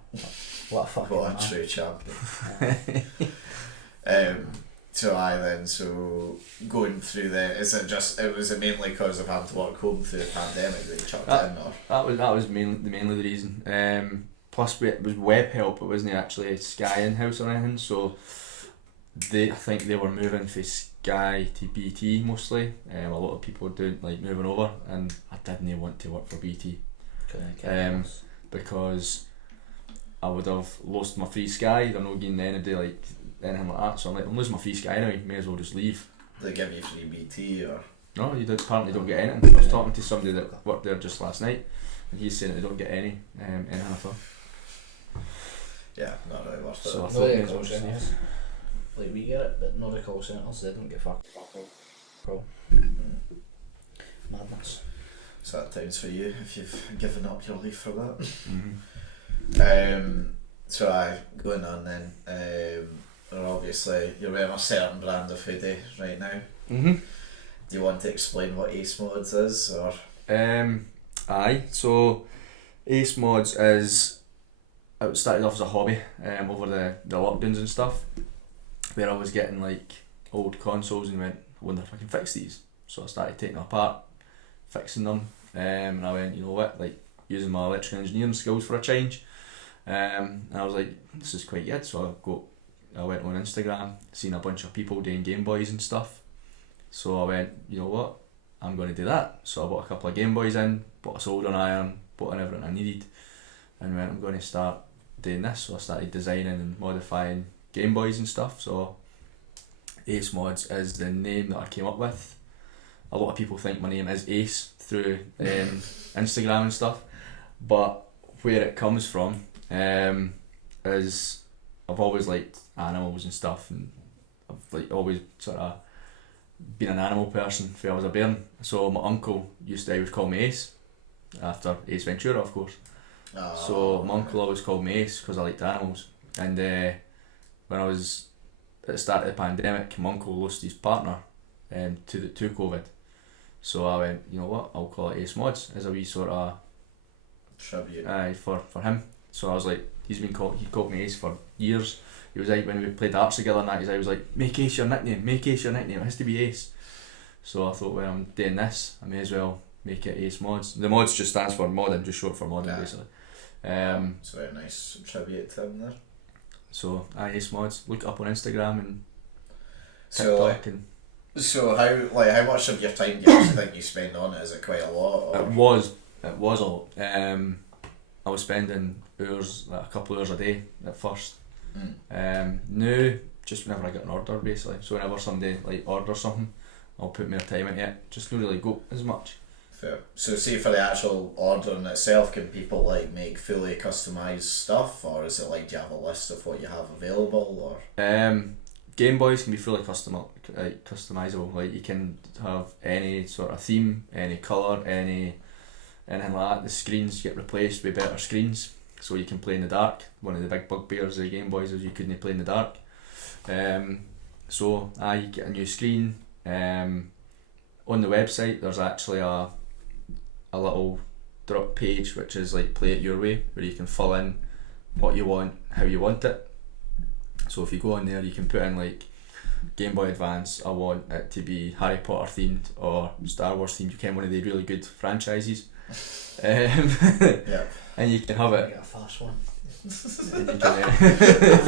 What a fucking What man. a true champion. Yeah. So so going through was it mainly because of having to work home through the pandemic that you chucked in, or? That was mainly the reason. Plus it was web help. It wasn't actually Sky in-house or anything. So I think they were moving from Sky to BT mostly. A lot of people were moving over, and I didn't want to work for BT because I would have lost my free Sky. They're not getting anything like that. So I'm like, I'm losing my free Sky now. May as well just leave. They give you free BT or? No, you apparently don't get anything. I was talking to somebody that worked there just last night, and he's saying that they don't get anything at all. Yeah, not really worth it. So I No, thought they may as well call just leave. centres. Like we get it, but no the call centres, they don't get fucked. Cool. Madness. So that times for you if you've given up your leave for that. Mm-hmm. So going on then, obviously you're wearing a certain brand of hoodie right now. Mm-hmm. Do you want to explain what Ace Mods is, or? Aye, so Ace Mods it started off as a hobby over the lockdowns and stuff, where I was getting like old consoles and went, I wonder if I can fix these. So I started taking them apart, fixing them, and I went, you know what, like using my electrical engineering skills for a change, and I was like, this is quite good. So I went on Instagram, seen a bunch of people doing Game Boys and stuff, so I went, you know what, I'm going to do that. So I bought a couple of Game Boys in, bought a soldering iron, bought in everything I needed, and went, I'm going to start doing this. So I started designing and modifying Game Boys and stuff. So Ace Mods is the name that I came up with. A lot of people think my name is Ace through Instagram and stuff, but where it comes from is I've always liked animals and stuff, and I've always sort of been an animal person since I was a bairn. So my uncle used to always call me Ace, after Ace Ventura of course. So my uncle always called me Ace because I liked animals, and when I was at the start of the pandemic, my uncle lost his partner to COVID. So I went, you know what, I'll call it Ace Mods as a wee sort of tribute. For him. So I was like, he called me Ace for years. He was like, when we played darts together and that, he was like, make Ace your nickname, it has to be Ace. So I thought, well, I'm doing this, I may as well make it Ace Mods. The Mods just stands for modding, just short for modding basically. It's a very nice tribute to him there. So Ace Mods, look it up on Instagram and So TikTok and so how much of your time do you actually think you spend on it? Is it quite a lot? Or? it was a lot. I was spending hours, like a couple of hours a day at first. Now just whenever I get an order basically. So whenever somebody like orders something, I'll put more time into it. Just not really go as much. Fair. So see, for the actual ordering itself, can people like make fully customised stuff, or is it like, do you have a list of what you have available, or? Game Boys can be fully customizable. Like you can have any sort of theme, any colour, anything like that. The screens get replaced with better screens, so you can play in the dark. One of the big bugbears of the Game Boys is you couldn't play in the dark. So you get a new screen. On the website there's actually a little drop page which is like play it your way, where you can fill in what you want, how you want it. So if you go on there, you can put in like Game Boy Advance, I want it to be Harry Potter themed or Star Wars themed. You can one of the really good franchises, Yeah. and you can have I it. get a fast one. And you can,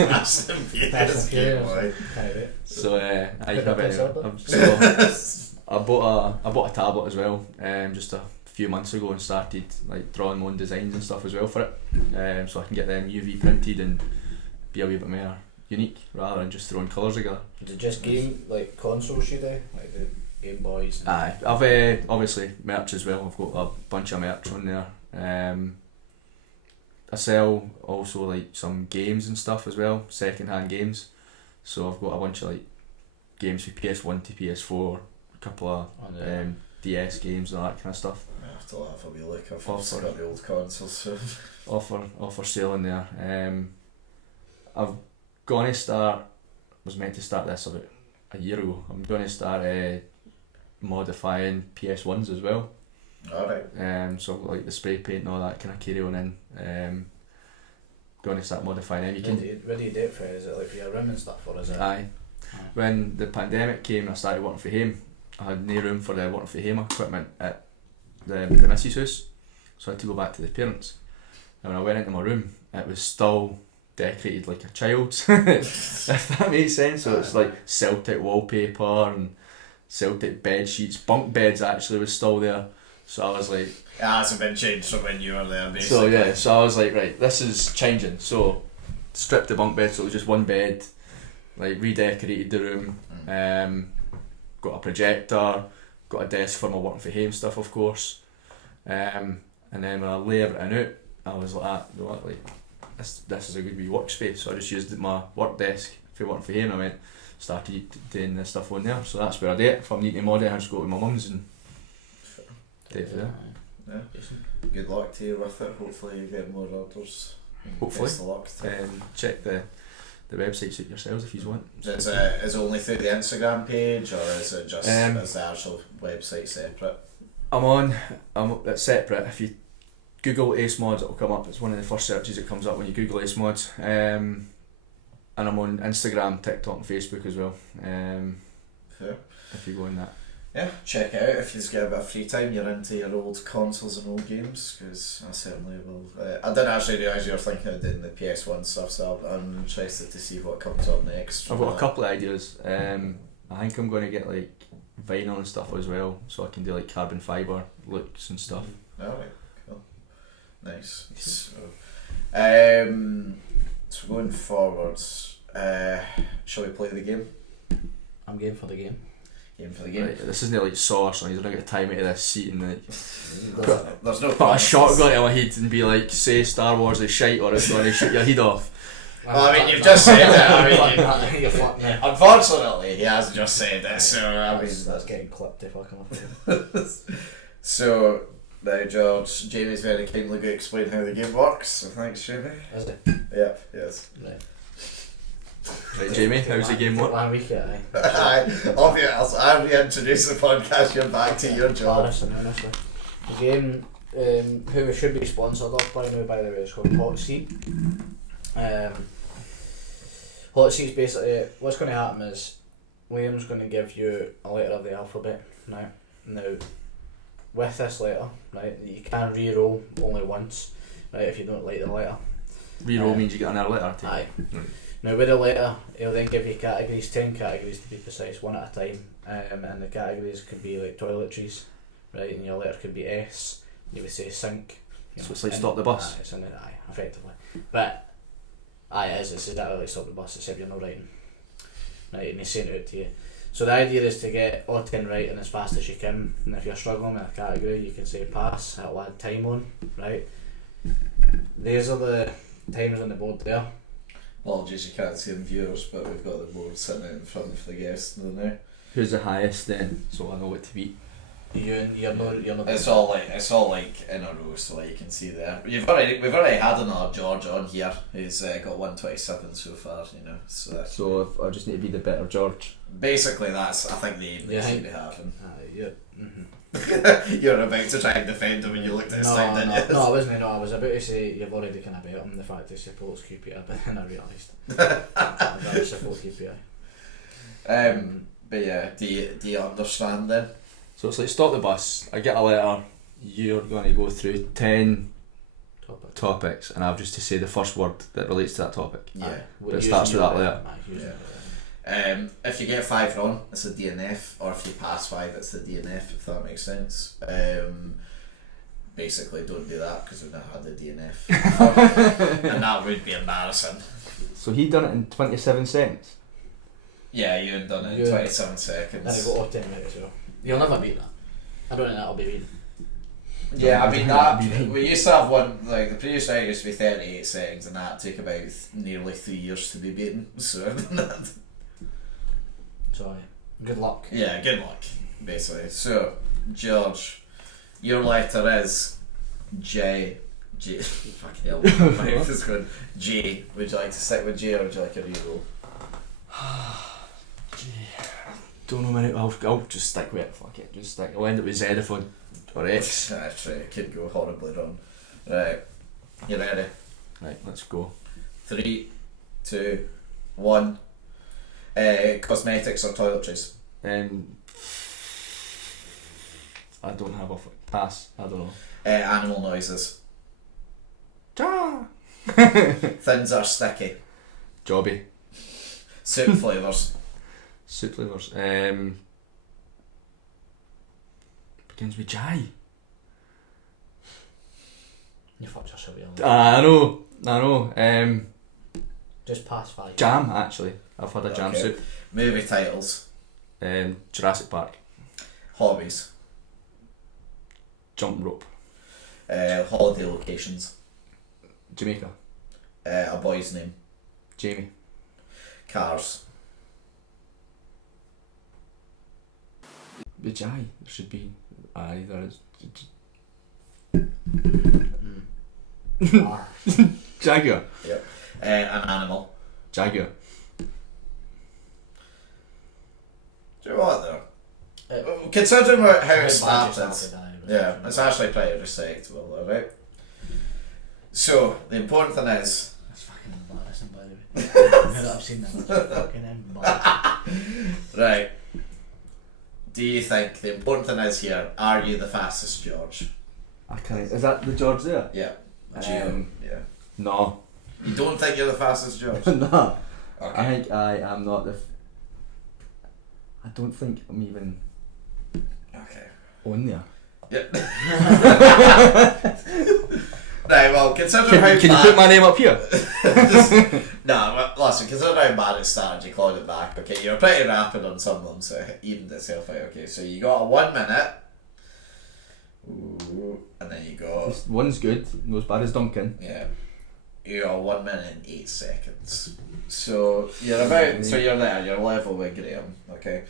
Fast and Furious Fast and Game Furious. Boy. Can't wait. so I can Put have it it. up. So I bought a tablet as well, just a few months ago and started like drawing my own designs and stuff as well for it, so I can get them UV printed and be a wee bit more unique rather than just throwing colours together. Is it just game, like consoles you do? Like the Game Boys? Aye, I've obviously merch as well. I've got a bunch of merch on there. I sell also like some games and stuff as well, second hand games. So I've got a bunch of like games from PS1 to PS4, a couple of DS games and all that kind of stuff. I have to laugh a wee look. I've also got the old consoles. So. offer sale in there. I've gonna start. Was meant to start this about a year ago. I'm gonna start modifying PS1s as well. Alright. So I've got like the spray paint and all that kind of carry on in. Gonna start modifying them. Where do you do it for? Is it like for your room and stuff, or is it? Aye. When the pandemic came and I started working for home, I had no room for the working for home equipment at the missus' house, so I had to go back to the parents. And when I went into my room, it was still decorated like a child's, if that makes sense. So it's like Celtic wallpaper and Celtic bed sheets. Bunk beds actually was still there. So I was like, it hasn't been changed from when you were there, basically. So I was like, right, this is changing. So stripped the bunk bed so it was just one bed, like redecorated the room, got a projector, got a desk for my working for home stuff, of course, and then when I lay everything out, I was like, you know what, like this is a good wee workspace. So I just used my work desk for working for home. I started doing this stuff on there. So that's where I do it. If I'm needing to mod it, I just go to my mum's and do it for there. Yeah. Good luck to you with it. Hopefully you get more orders. Hopefully. Best of luck. Check the websites out yourselves if you want. Is it only through the Instagram page, or is it just is the actual website separate? I'm it's separate. If you Google Ace Mods, it'll come up. It's one of the first searches that comes up when you Google Ace Mods. And I'm on Instagram, TikTok and Facebook as well. Fair. If you go in that. Yeah, check it out if you get a bit of free time. You're into your old consoles and old games, because I certainly will. I didn't actually realise you were thinking of doing the PS1 stuff, so I'm interested to see what comes up next. I've got a couple of ideas. I think I'm going to get like vinyl and stuff as well, so I can do like carbon fibre looks and stuff. Alright, cool. Nice. So going forwards, shall we play the game? I'm game for the game. For the game. Right, this isn't like Sauce, and he's not going to tie me to this seat and like there's no put a shotgun to my head and be like, say Star Wars is shite or it's going to shoot your head off. Well, I mean, you've just said it. Unfortunately, he has just said it, so I mean that's getting clipped if I come up with So now, George, Jamie's very kindly going to explain how the game works. So thanks, Jamie. Is it? Yep. Yes. Right. Right, Jamie, how's the game work? 1 week, aye. Obviously, I reintroduce the podcast. You're back to your job. Honestly. The game, who we should be sponsored off by now, by the way, is called Hot Seat. Hot Seat's basically, what's going to happen is Liam's going to give you a letter of the alphabet now. With this letter, right, you can re-roll only once, right, if you don't like the letter. Re-roll means you get another letter. Aye. Now with the letter, he'll then give you categories, 10 categories to be precise, one at a time, and the categories could be like toiletries, right, and your letter could be S, you would say sink. So it's like stop the bus? It's in it, effectively. But, it's exactly like stop the bus, except you're not writing. Right, and he's saying it out to you. So the idea is to get all 10 right and as fast as you can, and if you're struggling with a category, you can say pass, it'll add time on, right. These are the times on the board there. Apologies, you can't see them, viewers, but we've got the board sitting out in front of the guests now. Who's the highest then, so I know what to beat? You're not. It's all like in a row, so like you can see there. We've already had another George on here who's got 127 so far, you know. So if I just need to be the better George. Basically, that's I think the aim they seem to have. You're about to try and defend him, and you looked at his time, didn't you? No, I wasn't. No, I was about to say you've already kind of bet on the fact that he supports QPR, but then I realised I'd rather support QPR. But yeah, do you understand then? So it's like stop the bus, I get a letter, you're going to go through 10 topics and I have just to say the first word that relates to that topic. Yeah. But it starts with that letter. If you get 5 wrong, it's a DNF, or if you pass 5, it's a DNF, if that makes sense. basically don't do that because we've not had the DNF. And that would be embarrassing. So he done it in 27 seconds. Yeah, you had done it in Yeah. 27 seconds. Then I got off 10 minutes as well. You'll never beat that. I don't think that'll be beat. Yeah, I mean That'd be that. right. We used to have one like the previous record used to be 38 seconds, and that took about nearly 3 years to be beaten. So So good luck. yeah, good luck, basically. So George, your letter is J. Fucking hell, my mouth is going. J. Would you like to stick with J or would you like a reroll? Don't know many. I'll just stick with it. Fuck it. Just stick. I'll end up with Z or X. Actually, it could go horribly wrong. Right, you ready? Right, let's go. 3, 2, 1. Cosmetics or toiletries? I don't have a pass. I don't know. Animal noises. Ja. Things are sticky. Jobby. Soup flavours. Soup flavours. Begins with J. You fucked yourself, Allan. I know. Just past 5. Jam, actually. I've had a jam Okay. soup. Movie titles. Jurassic Park. Hobbies. Jump rope. Holiday locations. Jamaica. A boy's name. Jamie. Cars. With J. There should be either. R. Jaguar. An animal. Jaguar. Do you know what though? Considering how it started, aye, but- yeah, it's actually pretty respectable, alright? So, the important thing is, That's fucking embarrassing, by the way. Now that I've seen that, that's fucking embarrassing. right, do you think the important thing is here, are you the fastest George? I can't. Is that the George there? Yeah. Gio. Yeah. No. You don't think you're the fastest George? No. I Okay. think I am not the. I don't think I'm even Okay. on there. Yeah. Right, well, considering how Can you bad... put my name up here? No, listen, considering how bad it started, you clawed it back, okay? You were pretty rapid on some of them, so it evened itself out, okay? So you got a 1 minute. Ooh, and then you got... This one's good. Not as bad as Duncan. Yeah. You got 1 minute and 8 seconds. So you're about... So you're there, you're level with Graham, okay?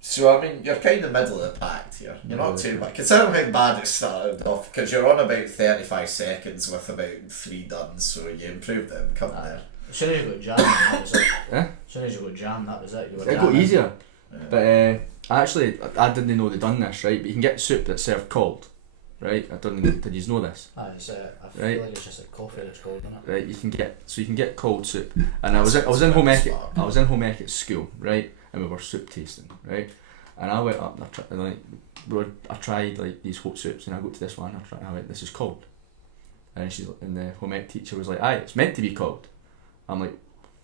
So, I mean, you're kind of middle of the pack here. You're not too bad. Considering how bad it started off, because you're on about 35 seconds with about 3 done, so you improved it coming there. As soon as you got jam, that was it. Eh? As soon as you got jam, that was it. You were It got jamming. easier. Yeah. But actually, I didn't know they'd done this, right? But you can get soup that's served cold, right? I don't know. Did you know this? Aye, it's, I feel Right. like it's just a coffee that's cold, isn't it? Right, you can get cold soup, and I was in home ec at school, right, and we were soup tasting, right, and I went up and I tried like these hot soups, and I go to this one, I went, this is cold, and the home ec teacher was like, aye, it's meant to be cold. I'm like,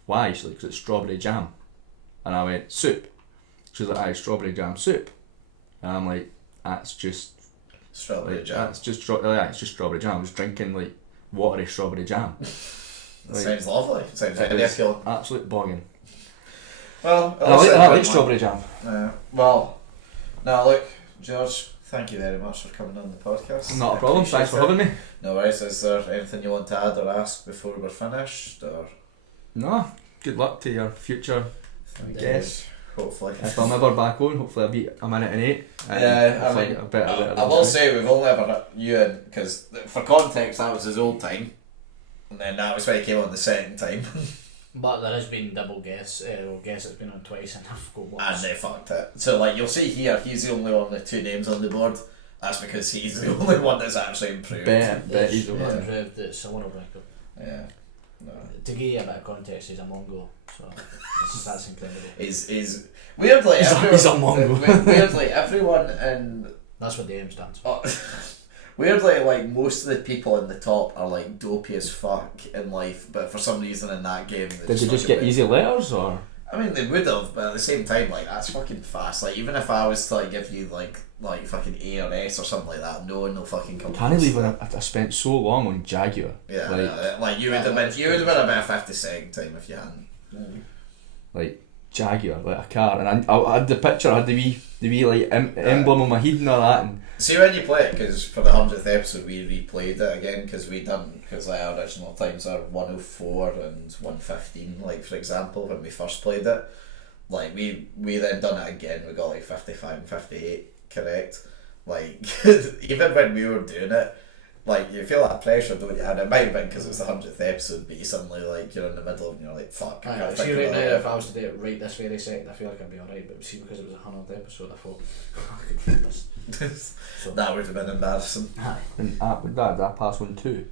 why? She's like, because it's strawberry jam, and I went, soup. She's like, aye, strawberry jam soup, and I'm like, that's just Strawberry like, jam. it's just strawberry jam. I was drinking like watery strawberry jam. That sounds lovely. Sounds ridiculous. Absolute bogging. Well, I like strawberry jam. Well, now look, George, thank you very much for coming on the podcast. Not a problem. Appreciate Thanks for it. having me. No worries. Is there anything you want to add or ask before we're finished? Or No. Good luck to your future guests. Hopefully. If I'm ever back on, hopefully I'll beat a minute and 8. And Yeah, I hopefully mean, get a better I will say we've only ever you in because for context that was his old time, and then that was when he came on the second time, But there has been double guess. Guess it's been on twice and I've got once. and they fucked it. So like you'll see here, he's the only one with 2 names on the board. That's because he's the only one that's actually improved. Bet he's It's over. improved. It's a world record. Yeah. No. To give you a bit of context, he's a Mongo, so that's incredible. Is weirdly He's a Mongo. weirdly everyone in That's what the aim stands for. weirdly like most of the people in the top are like dopey as fuck in life, but for some reason in that game Did you just get easy letters or? I mean, they would have, but at the same time, like, that's fucking fast. Like, even if I was to like give you like fucking A or S or something like that, no one will fucking come. Can't believe I spent so long on Jaguar. Yeah, like, like you would have been about 52nd time if you hadn't. Like Jaguar, like a car, and I had the picture. I had the wee like emblem on my head and all that. And see when you play it, because for the 100th episode we replayed it again because like our original times are 104 and 115, like for example when we first played it, like we then done it again, we got like 55 and 58 correct, like even when we were doing it, like you feel that pressure, don't you? And it might have been because it was the 100th episode, but you suddenly like you're in the middle and you're like fuck. See right now, if I was to do it right this very second, I feel like I'd be alright, but see because it was a 100th episode, I thought I could do this. So, that would have been embarrassing. and did I pass on 2?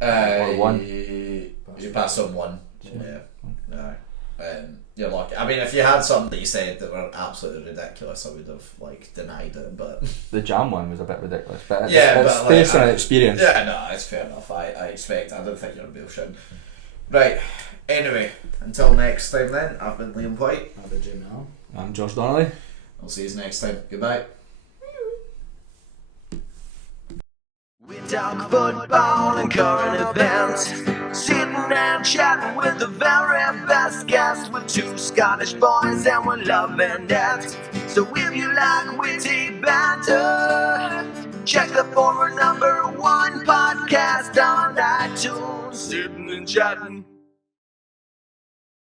Or 1. You pass on 1. Yeah. No. You're lucky. I mean, if you had something that you said that were absolutely ridiculous, I would have like denied it. But the jam one was a bit ridiculous. But it's, yeah, it's but based like, on experience. Yeah, no, it's fair enough. I expect. I don't think you're a bullshit. Right. Anyway, until next time. Then I've been Liam Whyte. I've been Jim Allan. I'm Josh Donnelly. I'll see you next time. Goodbye. We talk football and current events, sitting and chatting with the very best guests. With 2 Scottish boys and we're loving it. So if you like witty banter, check the former #1 podcast on iTunes. Sitting and chatting.